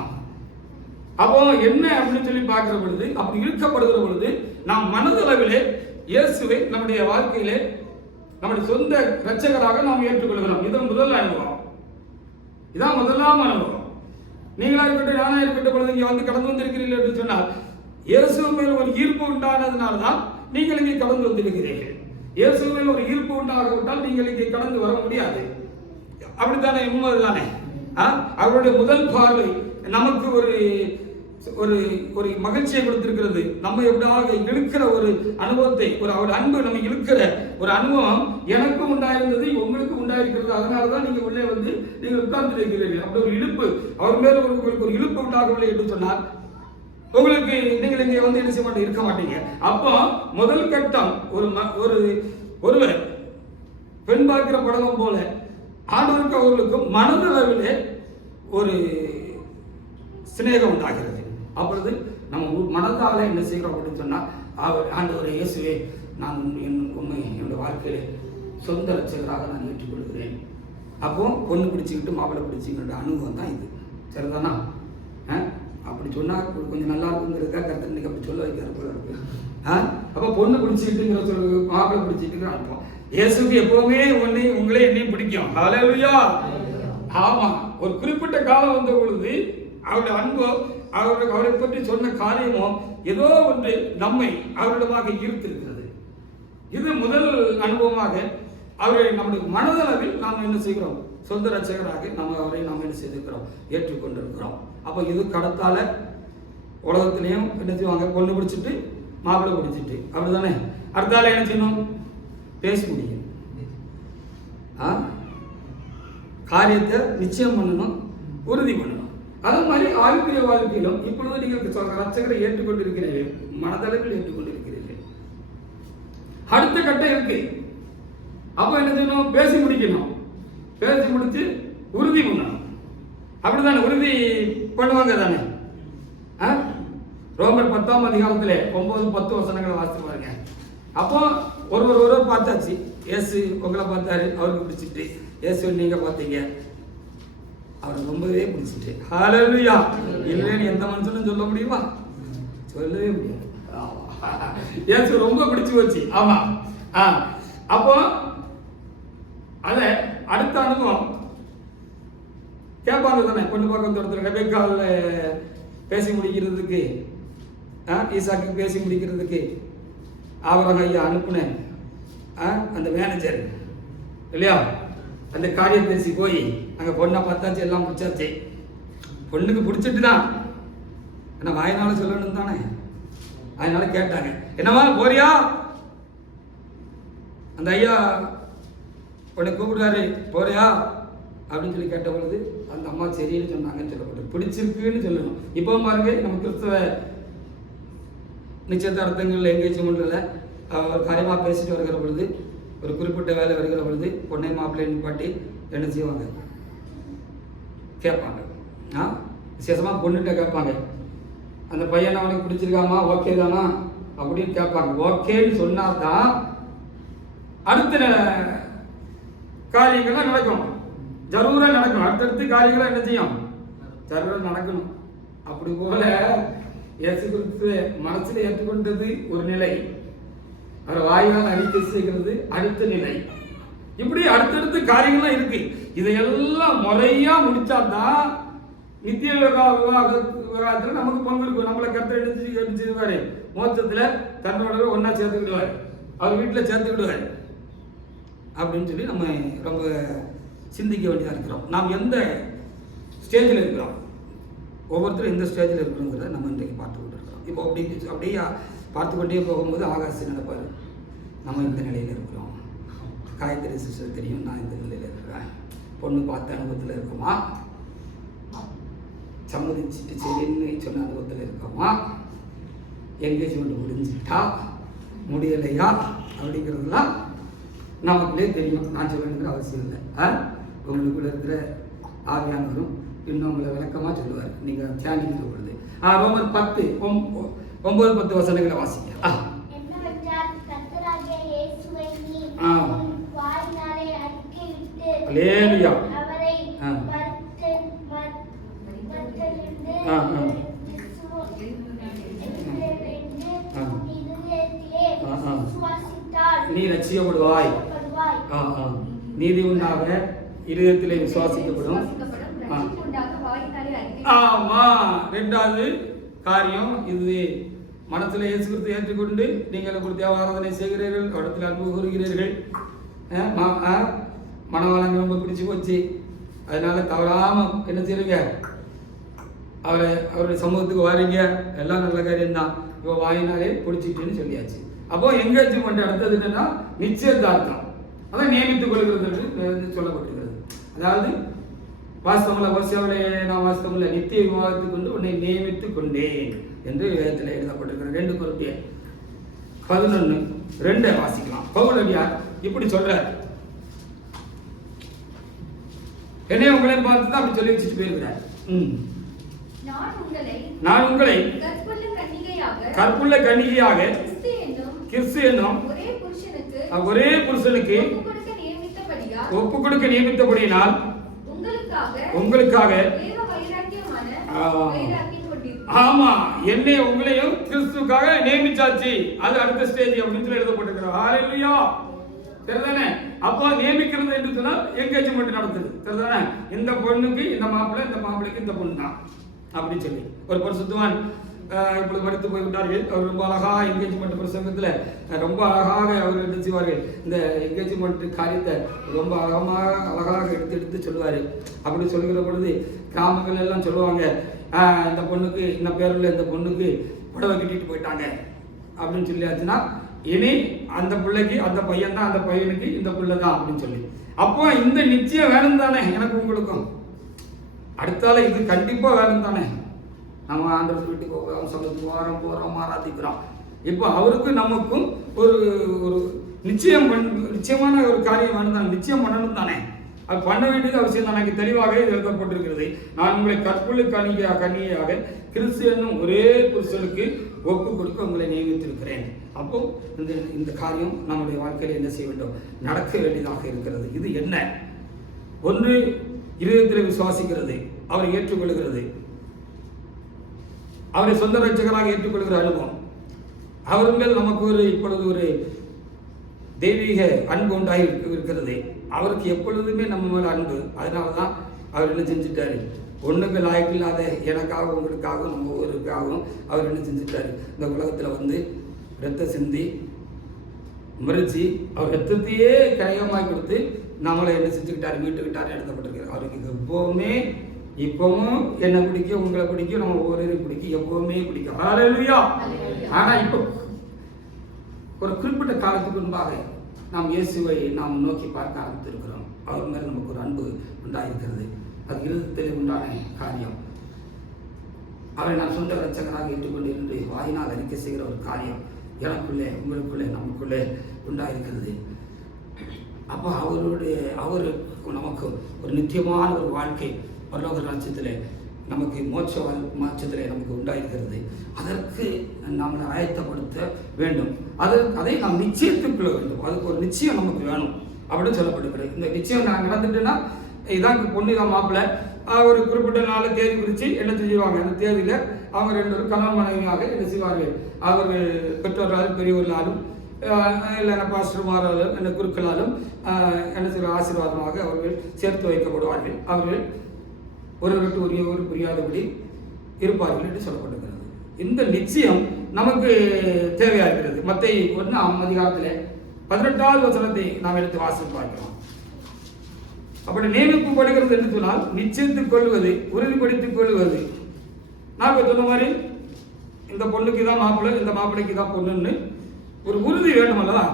அப்போ என்ன அப்படின்னு சொல்லி பார்க்கிற பொழுது, அப்படி இழுக்கப்படுகிற பொழுது நாம் மனதளவிலே இயேசுவை நம்முடைய வாழ்க்கையிலே நம்முடைய சொந்த இரட்சகராக நாம் ஏற்றுக்கொள்கிறோம். இதுதான் முதல் அனுபவம். இதான் முதலாம் அனுபவம். நீங்களா இருக்கட்டும், நானா இருக்கட்டும் பொழுது இங்கே வந்து கடந்து வந்திருக்கிறீர்கள் என்று சொன்னால் இயேசு மேல் ஒரு ஈர்ப்பு உண்டானதுனால்தான் நீங்கள் இங்கே கடந்து வந்திருக்கிறீர்கள். இயேசு மேல் ஒரு ஈர்ப்பு உண்டாகவிட்டால் நீங்கள் இங்கே கடந்து வர முடியாது. அப்படித்தானே? உண்மைதானே? அவருடைய முதல் பார்வை நமக்கு ஒரு ஒரு மகிழ்ச்சியை கொடுத்திருக்கிறது. நம்ம எப்படியாக இழுக்கிற ஒரு அனுபவத்தை, ஒரு அன்பு நம்ம இழுக்கிற ஒரு அனுபவம் எனக்கும் உண்டாயிருந்தது, உங்களுக்கும் உண்டாயிருக்கிறது. அதனாலதான் நீங்க உள்ளே வந்து நீங்கள் உட்கார்ந்து இருக்கிறீர்கள். அப்படி ஒரு இழுப்பு அவர் மேல உங்களுக்கு ஒரு இழுப்பு உண்டாகவில்லை என்று சொன்னால் உங்களுக்கு நீங்கள் இங்கே வந்து என்ன செய்ய மாட்டீங்க, இருக்க மாட்டீங்க. அப்போ முதல் கட்டம் ஒருவர் பெண் பார்க்கிற படலம் போல ஆண்டவருக்கு அவர்களுக்கும் மனதளவிலே ஒரு சிநேகம் உண்டாகிறது. அப்பொழுது நம்ம மனதால என்ன செய்கிறோம் அப்படின்னு சொன்னா, ஆண்டவரே இயேசுவே, நான் உண்மை என்னுடைய வாழ்க்கையில சொந்த ரட்சகராக நான் ஏற்றுக்கொள்கிறேன். அப்போ பொண்ணு பிடிச்சிக்கிட்டு மாப்பிள்ளை பிடிச்சிக்கிட்ட அனுபவம் தான் இது. சரிதானா? அப்படி சொன்னா கொஞ்சம் நல்லா இருக்குங்கிறதுக்காக கருத்து இன்னைக்கு அப்படி சொல்ல வைக்கிற போல இருக்கு. அப்போ பொண்ணு பிடிச்சிக்கிட்டுங்கிற சொல்ல, மாப்பிள்ளை பிடிச்சிக்கிட்டு அனுப்போம். இயேசுக்கு எப்பவுமே உங்களே என்னையும் பிடிக்கும். ஹல்லேலூயா. ஆமா. ஒரு குறிப்பிட்ட காலம் வந்த பொழுது அவருடைய அன்போ அவரை பற்றி சொன்ன காரியமோ ஏதோ ஒன்று நம்மை அவரிடமாக ஈர்த்திருக்கிறது. இது முதல் அனுபவமாக அவரை நம்முடைய மனதளவில் நாம் என்ன செய்கிறோம்? சொந்த ரட்சகராக அவரை நாம் என்ன செய்திருக்கிறோம்? ஏற்றுக்கொண்டிருக்கிறோம். அப்போ இது கடத்தால உலகத்திலையும் என்ன செய்வாங்க? பொண்ணு பிடிச்சிட்டு மாப்பிள்ளை பிடிச்சிட்டு அப்படிதானே? அடுத்தால என்ன செய்யணும்? பேச முடியும். காரியத்தை நிச்சயம் பண்ணணும், உறுதி பண்ணணும். அதே மாதிரி ஆவிக்குரிய வாழ்க்கையிலும் இப்பொழுது நீங்கள் ரட்சகரை ஏற்றுக்கொண்டிருக்கிறீர்கள், மனதளவில் ஏற்றுக்கொண்டிருக்கிறீர்கள். அடுத்த கட்டம் இருக்கு. அப்ப என்ன செய்யணும்? பேசி முடிக்கணும். பேசி முடிச்சு உறுதி பண்ணணும். அப்படித்தானே? உறுதி பண்ணுவாங்க தானே? ரோமர் 10ஆம் அதிகாரத்திலே 9-10 வசனங்களை வாசித்து பாருங்க. அப்போ ஒருவர் பார்த்தாச்சு. இயேசு உங்களை பார்த்தாரு, அவருக்கு பிடிச்சிட்டு. இயேசு நீங்க பார்த்தீங்க, அவருக்கு ரொம்பவே பிடிச்சிட்டு. ஹல்லேலூயா. இல்லைன்னு எந்த மனுஷனும் சொல்ல முடியுமா? சொல்லவே முடியாது. இயேசு ரொம்ப பிடிச்சு போச்சு. ஆமா. அப்போ அத அடுத்த அனுபவம் கேட்பாங்க தானே. பொண்ணு பார்க்க வந்து ஒருத்தர் ரெபேக்காவில் பேசி முடிக்கிறதுக்கு, ஈசாக்கு பேசி முடிக்கிறதுக்கு ஆபிரகாம் ஐயா அனுப்புனேன் அந்த மேனேஜர் இல்லையா, அந்த காரியதரிசி போய் அங்கே பொண்ணை பார்த்தாச்சு, எல்லாம் முடிச்சாச்சு. பொண்ணுக்கு பிடிச்சிட்டு தான், ஏன்னா வாயினால சொல்லணும் தானே, அதனால கேட்டாங்க, என்னவா போறியா? அந்த ஐயா உன்னை கூப்பிடுறாரு, போறியா அப்படின்னு சொல்லி கேட்ட பொழுது அந்த அம்மா சரின்னு சொன்னாங்கன்னு சொல்லப்பட்டு பிடிச்சிருக்குன்னு சொல்லணும். இப்போ பாருங்க, நம்ம கிறிஸ்தவ நிச்சயதார்த்தங்கள் எங்கேஜ்மெண்ட்டில் ஒரு காரியமாக பேசிட்டு வருகிற பொழுது, ஒரு குறிப்பிட்ட வேலை வருகிற பொழுது பொண்ணை மாப்பிள்ளை நிப்பாட்டி என்ன செய்வாங்க, கேட்பாங்க. விசேஷமாக பொண்ணுகிட்ட கேட்பாங்க, அந்த பையனை அவனுக்கு பிடிச்சிருக்காமா, ஓகே தானா அப்படின்னு கேட்பாங்க. ஓகேன்னு சொன்னால் தான் அடுத்த காரியங்கள்லாம் நடக்கும், ஜரூரா நடக்கும். அடுத்தடுத்து காரியங்கள்லாம் என்ன செய்யும், ஜரூரா நடக்கணும். அப்படி போல இயேசு கிறிஸ்து மனசில் ஏற்றுக்கொண்டது ஒரு நிலை, அவர் வாயினால் அறிக்கை செய்கிறது அடுத்த நிலை. இப்படி அடுத்தடுத்து காரியங்கள்லாம் இருக்கு. இதையெல்லாம் முறையா முடிச்சாதான் நித்திய விவாகத்துல நமக்கு பங்கு. நம்மளை கருத்தை எடுத்துருவாரு, மோட்சத்துல தன்னோட ஒன்னா சேர்த்துக்கிடுவார், அவர் வீட்டில் சேர்த்துக்கிடுவார் அப்படின்னு சொல்லி நம்ம ரொம்ப சிந்திக்க வேண்டியதாக இருக்கிறோம். நாம் எந்த ஸ்டேஜில் இருக்கிறோம், ஒவ்வொருத்தரும் எந்த ஸ்டேஜில் இருக்கிறோங்கிறத நம்ம இன்றைக்கு பார்த்து கொண்டு இருக்கிறோம். இப்போ அப்படியே பார்த்து கொண்டே போகும்போது ஆகாசி நடப்பார், நம்ம இந்த நிலையில் இருக்கிறோம். காயத்ரி சிஸ்டர் தெரியும், நான் இந்த நிலையில் இருக்கிறேன். பொண்ணு பார்த்த அனுபவத்தில் இருக்கோமா, சம்மதிச்சுட்டு சரின்னு சொன்ன அனுபவத்தில் இருக்கோமா, எங்கேஜ்மெண்ட் முடிஞ்சுட்டா முடியலையா அப்படிங்கிறதுலாம் நமக்குள்ளே தெரியும். நான் சொல்லணுங்கிற அவசியம் இல்லை. உங்களுக்குள்ள இருக்கிற ஆவியானவரும் இன்னும் உங்களை விளக்கமாக சொல்லுவார், நீங்கள் தியானிக்கிற பொழுது. ரோமர் 10:9-10 வசனங்களை வாசிங்க. அல்லேலூயா. நீ ரட்சிக்கப்படுவாய், நீதி உண்டாக இருதயத்திலே விசுவாசிக்கப்படும். ஆமா, ரெண்டாவது காரியம் இது. மனத்தில் இயேசு கிறிஸ்துவை ஏற்றுக்கொண்டு நீங்கள் கொடுத்து ஆராதனை செய்கிறீர்கள், இடத்துல அன்பு கூறுகிறீர்கள். மனவாளங்க ரொம்ப பிடிச்சி போச்சு, அதனால தவறாம என்ன செய்யுங்க, அவருடைய சமூகத்துக்கு வாரீங்க, எல்லாம் நல்ல காரியம்தான். இப்போ வாயினாலே பிடிச்சிட்டுன்னு சொல்லியாச்சு. அப்போ எங்கேஜ்மெண்ட் அடுத்தது என்னன்னா நிச்சயதார்த்தம். அதான் நியமித்துக் கொள்கிறது சொல்லப்பட்டிருக்கிறது. அதாவது வாஸ்தவங்கள வரிசையாவிலே நான் வாஸ்தவங்கள நித்திய விவாதத்துக்கு கொண்டு உன்னை நியமித்துக் கொண்டேன் என்று வேதத்தில் எழுதப்பட்டிருக்கிறது. 2 Corinthians 11:2 வாசிக்கலாம். பவுலடியார் இப்படி சொல்றார், என்னை உங்களை பார்த்து தான் அப்படி சொல்லி வச்சுட்டு போயிருக்கிறார். நான் உங்களை கற்புள்ள கன்னிகையாக கிறிஸ்து என்னும் ஒரே புருஷனுக்கு ஒப்பு கொடுக்க நியமித்தபடியினால் உங்களுக்காக ஆமா என்னை உங்களையும் கிறிஸ்துக்காக நியமிச்சாச்சு. அது அடுத்த ஸ்டேஜ் அப்படின்னு சொல்லி எழுதப்பட்டிருக்கிறார். ஹல்லேலூயா. சரிதானே? அப்போ நியமிக்கிறது என்று சொன்னால் எங்கேஜ்மெண்ட் நடத்துது. சரிதானே? இந்த பொண்ணுக்கு இந்த மாப்பிள்ளை, இந்த மாப்பிள்ளைக்கு இந்த பொண்ணு தான் அப்படின்னு சொல்லி ஒரு பரிசுத்தவான் இப்பொழுது மறுத்து போய்விட்டார்கள். அவர் ரொம்ப அழகாக என்கேஜ்மெண்ட் பிரசங்கத்தில் ரொம்ப அழகாக அவர் எடுத்து செய்வார்கள். இந்த என்கேஜ்மெண்ட் காரியத்தை ரொம்ப அழகாக எடுத்து சொல்லுவார். அப்படி சொல்கிற பொழுது கிராமங்கள் எல்லாம் சொல்லுவாங்க, இந்த பொண்ணுக்கு இந்த பேரில் இந்த பொண்ணுக்கு புடவை கட்டிட்டு போயிட்டாங்க அப்படின்னு சொல்லியாச்சுன்னா இனி அந்த பிள்ளைக்கு அந்த பையன் தான், அந்த பையனுக்கு இந்த பிள்ளை தான் அப்படின்னு சொல்லி. அப்போ இந்த நிச்சயம் வேணும் தானே எனக்கு உங்களுக்கும். அடுத்தால இது கண்டிப்பாக வேணும் தானே. நம்ம ஆண்டவர் வீட்டுக்கு போகிறோம், சமத்துக்கு போகிறோம் ஆராதிக்கிறோம். இப்போ அவருக்கும் நமக்கும் ஒரு ஒரு நிச்சயமான ஒரு காரியம் வேணும் தானே, நிச்சயம் பண்ணணும் தானே. அது பண்ண வேண்டியது அவசியம் தான். எனக்கு தெளிவாக எழுதப்பட்டிருக்கிறது, நான் உங்களை கற்புள்ள கன்னிகையாக கிறிஸ்து என்னும் ஒரே புருஷனுக்கு ஒப்பு கொடுக்க உங்களை நியமித்திருக்கிறேன். அப்போ இந்த காரியம் நம்முடைய வாழ்க்கையில் என்ன செய்ய வேண்டும், நடக்க வேண்டியதாக இருக்கிறது. இது என்ன? ஒன்று, இருதயத்தில் விசுவாசிக்கிறது, அவரை ஏற்றுக்கொள்கிறது, அவரை சொந்த ரட்சகராக ஏற்றுக்கொள்கிற அனுபவம். அவர்கள் நமக்கு இப்பொழுது ஒரு தெய்வீக அன்பு உண்டாகி இருக்கிறது. அவருக்கு எப்பொழுதுமே நம்ம மேலே அன்பு. அதனால தான் அவர் என்ன செஞ்சுட்டாரு, ஒன்றுக்கு லாய்க்கு இல்லாத எனக்காகவும் உங்களுக்காகவும் நம்ம ஒவ்வொருக்காகவும் அவர் என்ன செஞ்சுட்டாரு, இந்த உலகத்தில் வந்து ரத்தம் சிந்தி மறிச்சு அவர் ரத்தத்தையே கரையமாகி கொடுத்து நம்மளை என்ன செஞ்சுக்கிட்டாரு, மீட்டுக்கிட்டாரு, எழுதப்பட்டிருக்காரு. அவருக்கு எப்போவுமே இப்பவும் என்ன பிடிக்கும், உங்களை பிடிக்கும், நம்ம ஒவ்வொரு பிடிக்கும், எப்பவுமே பிடிக்கும். ஹல்லேலூயா. ஆனால் இப்போ ஒரு குறிப்பிட்ட காலத்துக்கு முன்பாக நாம் இயேசுவை நாம் நோக்கி பார்க்க ஆரம்பித்திருக்கிறோம். அவர் மேலே நமக்கு ஒரு அன்பு உண்டாயிருக்கிறது. அது இருதயத்தில் உண்டான காரியம். அவரை நான் சொந்த இரட்சகராக ஏற்றுக்கொண்டிருந்து வாயினால் அறிக்கை செய்கிற ஒரு காரியம் எனக்குள்ளே, உங்களுக்குள்ளே, நமக்குள்ளே உண்டாயிருக்கிறது. அப்போ அவருக்கு நமக்கு ஒரு நித்தியமான ஒரு வாழ்க்கை பரலோக ராஜ்யத்தில் நமக்கு மாற்றத்தில் நமக்கு உண்டாயிருக்கிறது. அதற்கு நம்மளை ஆயத்தப்படுத்த வேண்டும். அதை நாம் நிச்சயத்துக்குள்ள வேண்டும். அதுக்கு ஒரு நிச்சயம் நமக்கு வேணும் அப்படின்னு சொல்லப்படுகிறது. இந்த நிச்சயம் நான் நடந்துட்டுன்னா இதான் பொண்ணு தான் மாப்பிள்ளை, ஒரு குறிப்பிட்ட நாள் தேதி குறித்து என்ன செஞ்சுருவாங்க. அந்த தேதியில் அவங்க ரெண்டு பேரும் கணவன் மனைவியாக என்ன செய்வார்கள், அவர்கள் பெற்றோர்களாலும் பெரியவர்களாலும் இல்லைன்னா பாஸ்டர்மாராலும் என்ன குருக்களாலும் என்ன செய்வார், ஆசீர்வாதமாக அவர்கள் சேர்த்து வைக்கப்படுவார்கள். அவர்கள் ஒருவருக்கு ஒரு புரியாதபடி இருப்பார்கள் என்று சொல்லப்பட்டிருக்கிறது. இந்த நிச்சயம் நமக்கு தேவையாகிறது. மத்தேயு 1ஆம் அதிகாரத்தில் 18வது வசனத்தை நாம் எடுத்து வாசித்து பார்க்கிறோம். அப்படி நியமிப்பு படுகிறது என்று சொன்னால் நிச்சயித்துக் கொள்வது, உறுதிப்படுத்திக் கொள்வது. நான் இப்போ சொன்ன மாதிரி இந்த பொண்ணுக்கு தான் மாப்பிள்ளை, இந்த மாப்பிள்ளைக்கு தான் பொண்ணுன்னு ஒரு உறுதி வேண்டும் அல்லவா?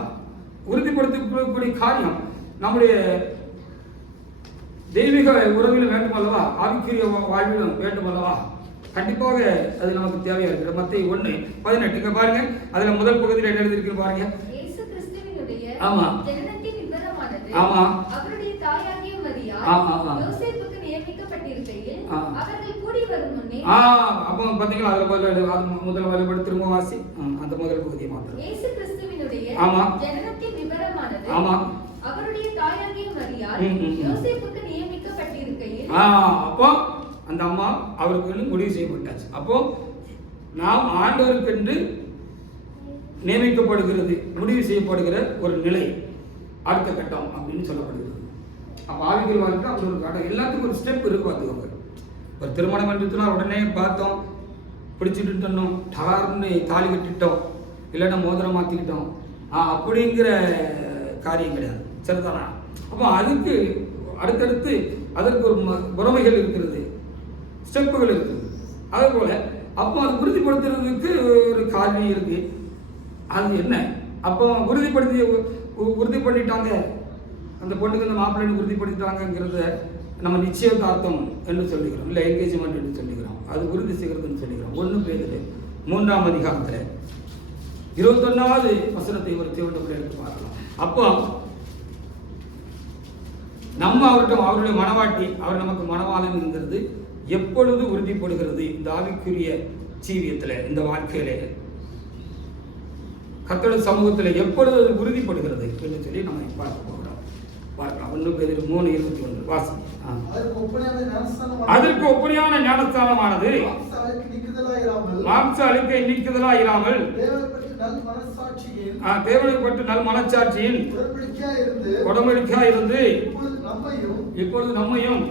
உறுதிப்படுத்திக்கூடிய காரியம் நம்முடைய தெய்வீக உறவிலும் வேண்டும் அல்லவா, ஆவிக்குரிய வாழ்விலும் வேண்டும் அல்லவா? கண்டிப்பாக அது நமக்கு தேவையா இருக்கிறது. மத்தேயு 1:18 இங்க பாருங்க. அதுல முதல் பகுதியில் என்ன எழுதிருக்கு பாருங்க. இயேசு கிறிஸ்துவினுடைய ஆமா ஜனனத்தின் விவரமானது ஆமா அவருடைய தாயாகிய மரியாள் யோசேப்புக்கு நியமிக்கப்பட்டிருக்கையில் அவர்கள் கூடி வரும் முன்னே அப்போ பாத்தீங்களா, அதுல முதல் வரைபடம் திரும்ப வாசி. அந்த முதல் பகுதியை மாத்திரம். இயேசு கிறிஸ்துவினுடைய ஜனனத்தின் விவரமானது ஆமா அவருடைய தாயாகிய மரியாள் யோசேப்புக்கு நியமிக்கப்பட்டிருக்கையில் அப்போ அந்த அம்மா அவருக்கு முடிவு செய்யப்பட்டாச்சு. அப்போ நாம் ஆண்டவருக்கென்று நியமிக்கப்படுகிறது, முடிவு செய்யப்படுகிற ஒரு நிலை அடுத்த கட்டம் அப்படின்னு சொல்லப்படுகிறது. அப்போ ஆவிகள் வாழ்க்கை அப்படி ஒரு கட்டம், எல்லாத்துக்கும் ஒரு ஸ்டெப் இருக்கு. பார்த்துக்கோங்க. ஒரு திருமணம் என்றுனா உடனே பார்த்தோம், பிடிச்சிட்டு தன்னோம், டகார்னு தாலி கட்டிட்டோம், இல்லைன்னா மோதிரம் மாற்றிக்கிட்டோம் அப்படிங்கிற காரியம் கிடையாது. சரிதானா? அப்போ அதுக்கு அடுத்தடுத்து அதற்கு ஒரு முறைமைகள் இருக்கிறது, ஸ்டெப்புகள் இருக்குது. அதே போல அப்போ அது உறுதிப்படுத்துறதுக்கு ஒரு காரியம் இருக்கு. அது என்ன? அப்போ உறுதி பண்ணிட்டாங்க, அந்த பொண்ணுக்கு அந்த மாப்பிள்ளை உறுதிப்படுத்திட்டாங்கிறத நம்ம நிச்சயதார்த்தம் என்று சொல்லிக்கிறோம், இல்லை என்கேஜ்மெண்ட் என்று சொல்லிக்கிறோம். அது உறுதி செய்கிறதுன்னு சொல்லிக்கிறோம். 1 பேதுரு 3ஆம் அதிகாரத்தில் 21வது வசனத்தை ஒரு தேவனுடைய எடுத்து பார்க்கலாம். அப்போ நம்ம அவருடைய மனவாட்டி, அவர் நமக்கு மனவாளன்ங்கிறது எப்பொழுது உறுதிப்படுகிறது? இந்த ஆவிக்குரிய ஜீவியத்தில், இந்த வாழ்க்கையில, கர்த்தருடைய சமூகத்தில் எப்பொழுது அது உறுதிப்படுகிறது என்று சொல்லி நம்ம பார்க்க போகிறோம். பார்க்கலாம். 1 பேதுரு 3:21 வாசி. அதற்கு ஒப்பனையான ஞானஸ்தானமானது மாம்ச அழுக்கை நீக்குதலாயிராமல் தேவனைப்பட்டு நல் மனச்சாட்சியின் உடம்படிக்கையா இருந்து இப்பொழுது நம்மையும்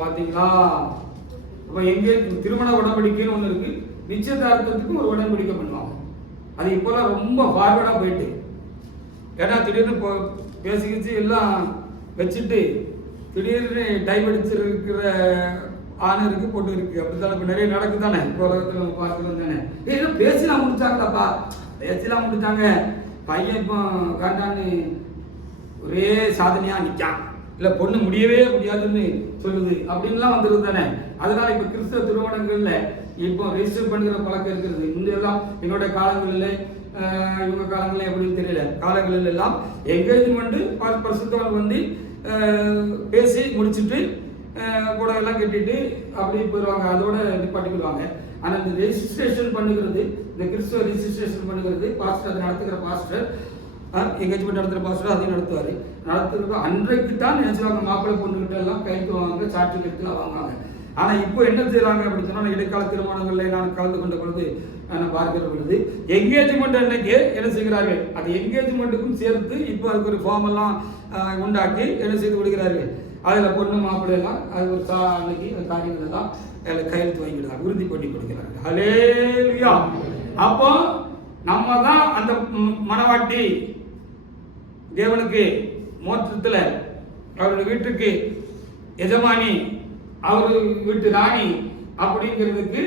பாத்தீங்களா? அப்ப எங்கே திருமண உடன்படிக்கைன்னு ஒண்ணு இருக்கு, நிச்சயதார்த்தத்துக்கும் ஒரு உடன்படிக்கை பண்ணுவாங்க. அது இப்போலாம் ரொம்ப ஃபார்வர்டா போயிட்டு, ஏன்னா திடீர்னு பேசிக்கிச்சு எல்லாம் வச்சுட்டு திடீர்னு டைம் அடிச்சிருக்கிற ஆணு இருக்கு, பொண்ணு இருக்கு. அப்படித்தான் இப்போ நிறைய நடக்கு தானே, இப்போ உலகத்தில் நம்ம பார்க்கலாம் தானே. ஏதோ பேசிலாம் முடிச்சாங்கடாப்பா, பேசிலாம் முடிச்சாங்க, பையன் இப்போ வேண்டான்னு ஒரே சாதனையா நிற்கான், இல்லை பொண்ணு முடியவே முடியாதுன்னு சொல்லுது அப்படின்லாம் வந்துருது தானே. அதனால இப்போ கிறிஸ்தவ திருமணங்கள்ல இப்போ ரெஜிஸ்டர் பண்ணுகிற பழக்கம் இருக்கிறது. இந்த எல்லாம் என்னோட காலங்களில், இவங்க காலங்களில் எப்படின்னு தெரியல, காலங்களில் எல்லாம் என்கேஜ்மெண்ட் பரிசுத்தவன் வந்து பேசி முடிச்சுட்டு புடவைலாம் கட்டிட்டு அப்படி போயிடுவாங்க, அதோட நிப்பாட்டிக்கிடுவாங்க. ஆனால் இந்த ரெஜிஸ்ட்ரேஷன் பண்ணுகிறது, இந்த கிறிஸ்துவ ரெஜிஸ்ட்ரேஷன் பண்ணுகிறது பாஸ்டர், அதை நடத்துகிற பாஸ்டர், எங்கேஜ்மெண்ட் நடத்துகிற பாஸ்டர் அதையும் நடத்துகிற அன்றைக்கு தான் நினைச்சுவாங்க. மாப்பிள்ளை பொண்ணுகிட்ட எல்லாம் கைத்து வாங்க, சாட்சி கட்டுலாம் வாங்குவாங்க. ஆனால் இப்போ என்ன செய்கிறாங்க அப்படின்னு சொன்னால், இடைக்கால திருமணங்களில் நான் கலந்து கொண்ட பொழுது நான் பார்க்கிற பொழுது என்கேஜ்மெண்ட் அன்னைக்கு என்ன செய்கிறார்கள், அது என்கேஜ்மெண்ட்டுக்கும் சேர்த்து இப்போ அதுக்கு ஒரு ஃபார்ம் எல்லாம் உண்டாக்கி என்ன செய்து கொடுக்கிறார்கள். அதில் பொண்ணு மாப்பிள்ளைலாம் அது ஒரு அன்னைக்கு அந்த காரியங்கள் எல்லாம் கையெழுத்து வாங்கிடுறாங்க, உறுதி பண்ணி கொடுக்கிறார்கள். ஹல்லேலூயா. அப்போ நம்ம தான் அந்த மணவாட்டி, தேவனுக்கு மோட்சத்தில் அவருடைய வீட்டுக்கு எஜமானி, அவர் வீட்டு ராணி அப்படிங்கிறதுக்கு